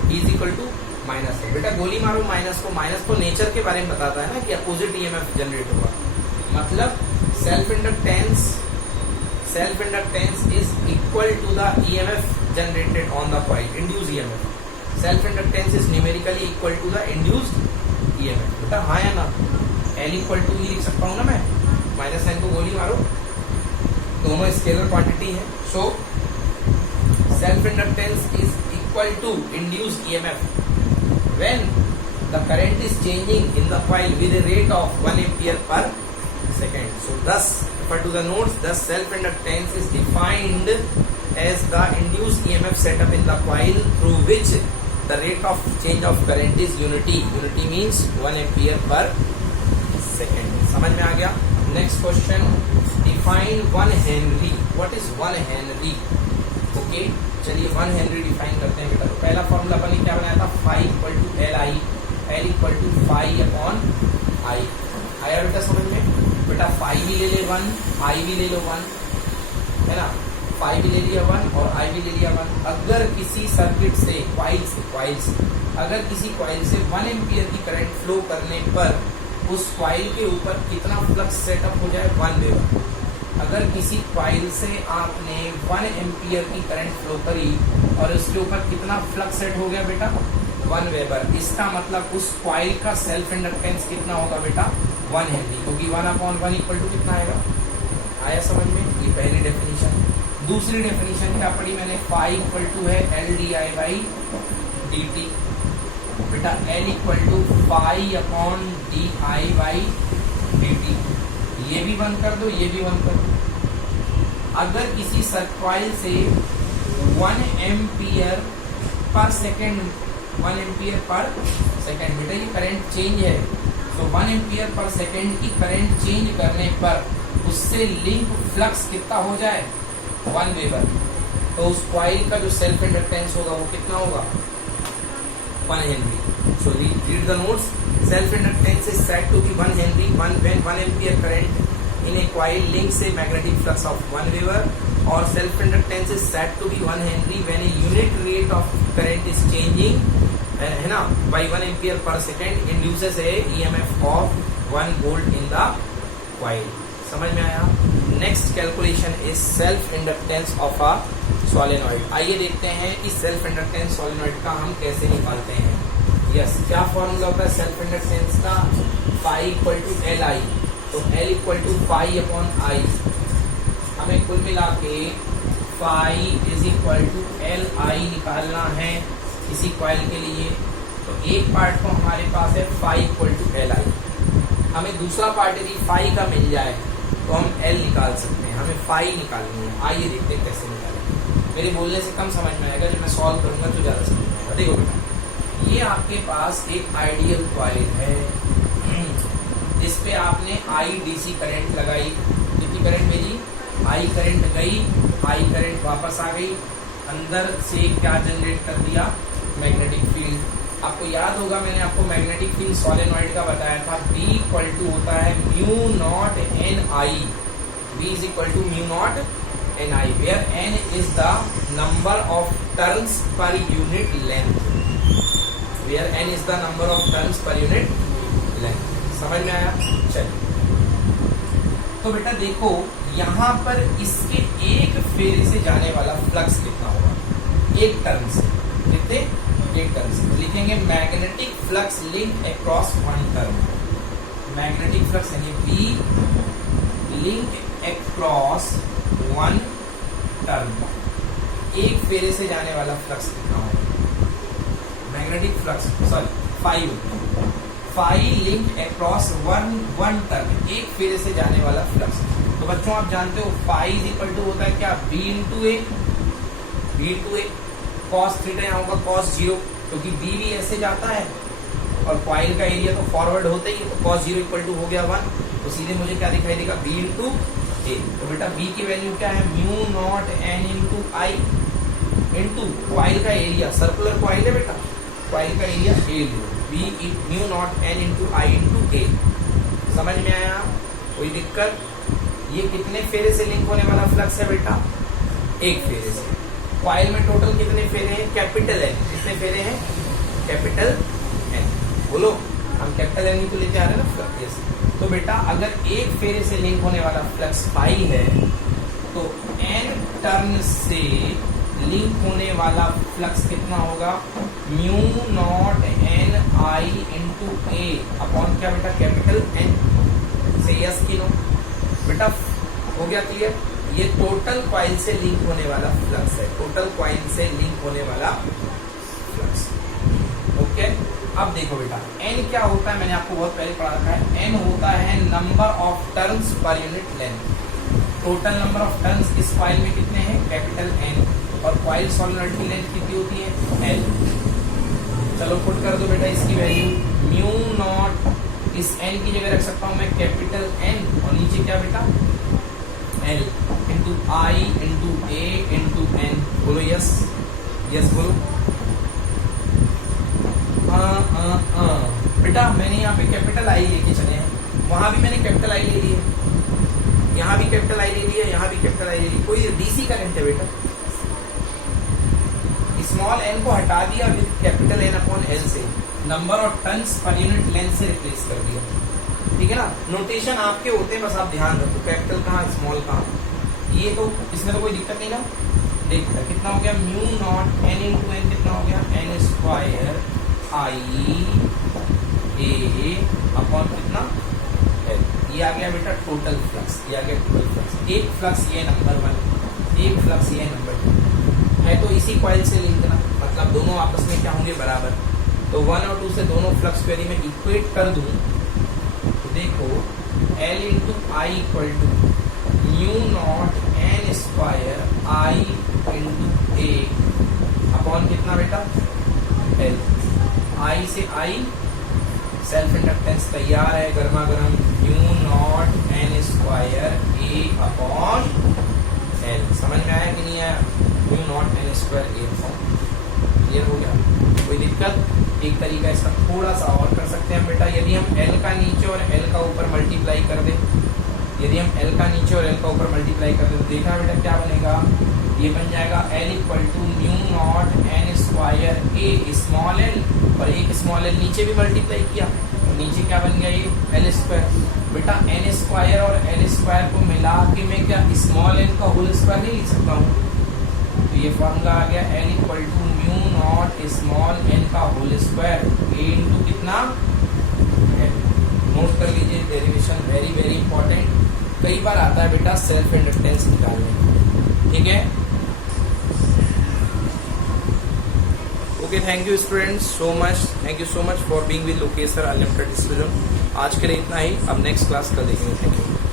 E is equal to minus L. बेटा गोली मारो माइनस को. माइनस तो नेचर के बारे में बताता है ना कि अपोजिट ईएमएफ जनरेट होगा. मतलब self inductance is equal to the EMF generated on the coil, induced EMF. Self inductance is numerically equal to the induced EMF. बेटा हाँ या ना? एल इक्वल टू ई लिख सकता हूँ ना मैं? माइनस एन को गोली मारो, दोनों स्केलर क्वांटिटी है. So self inductance is equal to induced EMF when the current is changing in the coil with a rate of 1 ampere per second. So thus, refer to the notes, thus self inductance is defined as the induced EMF set up in the coil through which the rate of change of current is unity. Unity means 1 ampere per second. समझ में आ गया? Next question, define 1 Henry. What is 1 Henry? Okay, चलिए 1 Henry define करते हैं बेटा. तो पहला फॉर्मूला अपन ने क्या बनाया था? Phi equal to L I, L equal to phi upon I. आया बेटा समझ में? बेटा फाई भी ले ले 1, आई भी ले लो 1, है ना? फाई भी ले लिया 1 और आई भी ले लिया 1. अगर किसी सर्किट से कॉइल से अगर किसी कॉइल से 1 एम्पियर की करंट फ्लो करने पर उस कॉइल के ऊपर कितना फ्लक्स सेटअप हो जाए? 1 वेबर. अगर किसी कॉइल से आपने 1 एम्पियर की करंट फ्लो करी और उसके ऊपर कितना फ्लक्स सेट हो गया बेटा? 1 वेबर. इसका मतलब उस कॉइल का सेल्फ इंडक्टेंस कितना होगा बेटा? 1 हेनरी. क्योंकि 1/1 इक्वल टू कितना आएगा? आया समझ में? ये पहली डेफिनेशन. दूसरी डेफिनेशन क्या पढ़ी मैंने? फाई इक्वल टू है L D I by D T. बेटा L equal to phi upon D I by D T. ये भी बंद कर दो, ये भी बंद कर दो. अगर किसी कॉइल से 1 ampere per second, 1 ampere per second, बेटा ये करंट चेंज है. तो 1 एम्पियर पर सेकेंड की करंट चेंज करने पर उससे लिंक फ्लक्स कितना हो जाए? 1 वेबर. तो उस कॉइल का जो सेल्फ इंडक्टेंस होगा वो कितना होगा? 1 Henry. So read the notes. Self inductance is said to be 1 Henry when 1 ampere current in a coil links a magnetic flux of 1 Weber, or self inductance is said to be 1 Henry when a unit rate of current is changing है ना, by 1 ampere per second induces A EMF of 1 volt in the coil. समझ में आया। Next calculation is self inductance of a solenoid. आइए देखते हैं कि self inductance solenoid का हम कैसे निकालते हैं। यस, क्या फॉर्मूला होता है सेल्फ इंडक्टेंस का, phi equal to L I. तो L equal to phi upon I, हमें कुल मिला के phi is equal to L I निकालना है किसी कॉइल के लिए। तो एक पार्ट को हमारे पास है phi equal to L I, हमें दूसरा पार्ट यदि फाई का मिल जाए तो हम एल निकाल सकते हैं, हमें फाई निकालनी है। आइए देखते हैं कैसे निकालेंगे। मेरे बोलने से कम समझ में आएगा, जब मैं सॉल्व करूंगा तो ज्यादा समझ में आएगा। देखो बेटा, ये आपके पास एक आइडियल कॉइल है जिस पे आपने आई डीसी करंट लगाई। कितनी करंट भेजी, आई करंट गई, आई करंट वापस आ गई, अंदर से क्या जनरेट कर दिया, मैग्नेटिक फील्ड। आपको याद होगा मैंने आपको मैग्नेटिक फील्ड सोलेनॉइड का बताया था, B इक्वल टू होता है mu naught N I. B is equal to mu naught N I, where n is the number of turns पर unit length, where n is the number of turns पर unit length. समझ में आया। चलिए, तो बेटा देखो यहाँ पर इसके एक फेरे से जाने वाला फ्लक्स कितना होगा, एक टर्न से। कितने, एक टर्न से। लिखेंगे magnetic flux link across one turn. Magnetic flux यानी B link across one turn, एक फेरे से जाने वाला फ्लक्स कितना होगा, magnetic flux sorry phi link across one turn, एक फेरे से जाने वाला फ्लक्स। तो बच्चों आप जानते हो फाई इज इक्वल टू होता है क्या, B into A, B into A cos theta, यहाँ होगा कॉस जीरो, क्योंकि बी भी ऐसे जाता है और कॉइल का एरिया तो फॉरवर्ड होता ही है, तो कॉस जीरो इक्वल टू हो गया 1, तो सीधे मुझे क्या दिखाई देगा, बी इंटू ए। तो बेटा बी की वैल्यू क्या है, mu naught N into I into coil का एरिया, सर्कुलर कॉइल है बेटा, कॉइल का area A, B mu naught N into I into A. समझ में आया, कोई दिक्कत। ये कितने फेरे से लिंक होने वाला फ्लक्स है बेटा, एक फेरे से। कॉइल में टोटल कितने फेरे हैं, कैपिटल एन। कितने फेरे हैं, कैपिटल एन। बोलो, हम कैपिटल एन को लेके आ रहे हैं ना फ्लक्स। तो बेटा अगर एक फेरे से लिंक होने वाला फ्लक्स फाई है तो एन टर्न से लिंक होने वाला फ्लक्स कितना होगा, mu naught N I into A upon क्या बेटा, कैपिटल एन। से यस की नो बेटा, हो गया क्लियर। ये टोटल कॉइल से लिंक होने वाला फ्लक्स है, टोटल कॉइल से लिंक होने वाला फ्लक्स। ओके, अब देखो बेटा n क्या होता है, मैंने आपको बहुत पहले पढ़ा था, n होता है नंबर ऑफ टर्न्स पर unit length. Total number of turns इस कॉइल में कितने हैं, कैपिटल N, और कॉइल सोलेनॉइड की लेंथ कितनी होती है, L। चलो पुट कर दो बेटा इसकी वैल्यू, म्यू नॉट, इस n की जगह रख सकता हूं मैं कैपिटल N, और नीचे क्या बेटा, L into I into A into N. बोलो यस, यस बोलो। बेटा मैंने यहाँ पे कैपिटल आई लेके चले हैं, वहां भी मैंने कैपिटल आई ले ली है, यहाँ भी कैपिटल आई ले ली है, यहाँ भी कैपिटल आई ले ली। कोई डीसी करंट है बेटा, स्मॉल एन को हटा दिया with capital N upon L से, नंबर ऑफ टर्न्स पर यूनिट लेंथ से रिप्लेस कर दिया। ठीक है ना, नोटेशन आपके होते हैं, बस आप ध्यान रखो, कैपिटल कहाँ, स्मॉल कहाँ। ये तो इसमें तो कोई दिक्कत नहीं ना। देखो कितना हो गया, mu naught N into N कितना हो गया, N square I A upon कितना एल। ये आ गया बेटा टोटल फ्लक्स, ये आ गया टोटल फ्लक्स। एक फ्लक्स ये नंबर 1, एक फ्लक्स ये नंबर 2 है, तो इसी कॉइल से लिंक ना, मतलब दोनों आपस में क्या होंगे, बराबर। तो 1 और 2 से दोनों फ्लक्स को यदि मैं इक्वेट कर दूं तो देखो L into I equal to mu naught N square I into A upon कितना बेटा, L। आई से आई, सेल्फ इंडक्टेंस तैयार है गर्मा गर्म, म्यू नॉट एन स्क्वायर ए अपॉन L। समझ में आया कि नहीं आया, म्यू नॉट एन स्क्वायर ए अपॉन, क्लियर हो गया, कोई दिक्कत। एक तरीका इसका थोड़ा सा और कर सकते हैं बेटा, यदि हम L का नीचे और L का ऊपर मल्टीप्लाई कर दे, यदि हम L का नीचे और L का ऊपर मल्टीप्लाई कर दे तो देखा बेटा क्या बनेगा, ये बन जाएगा L equal to mu naught N square A small L और एक स्मॉल एल नीचे भी मल्टीप्लाई किया तो नीचे क्या बन गया ये एल स्क्वायर। बेटा एन स्क्वायर और एल स्क्वायर को मिला के मैं क्या स्मॉल एन का होल स्क्वायर नहीं लिख सकता हूँ? तो ये फॉर्मूला आ गया L equal to mu naught small N का होल स्क्वायर ए इंटू कितना है। नोट कर लीजिए, डेरिवेशन वेरी वेरी इंपॉर्टेंट, कई बार आता है बेटा सेल्फ इंडक्टेंस निकालने। ठीक है, okay, thank you students so much, thank you so much for being with Lokesh sir unlimited student. आज के लिए इतना ही, अब नेक्स्ट क्लास कर देखेंगे। Thank you.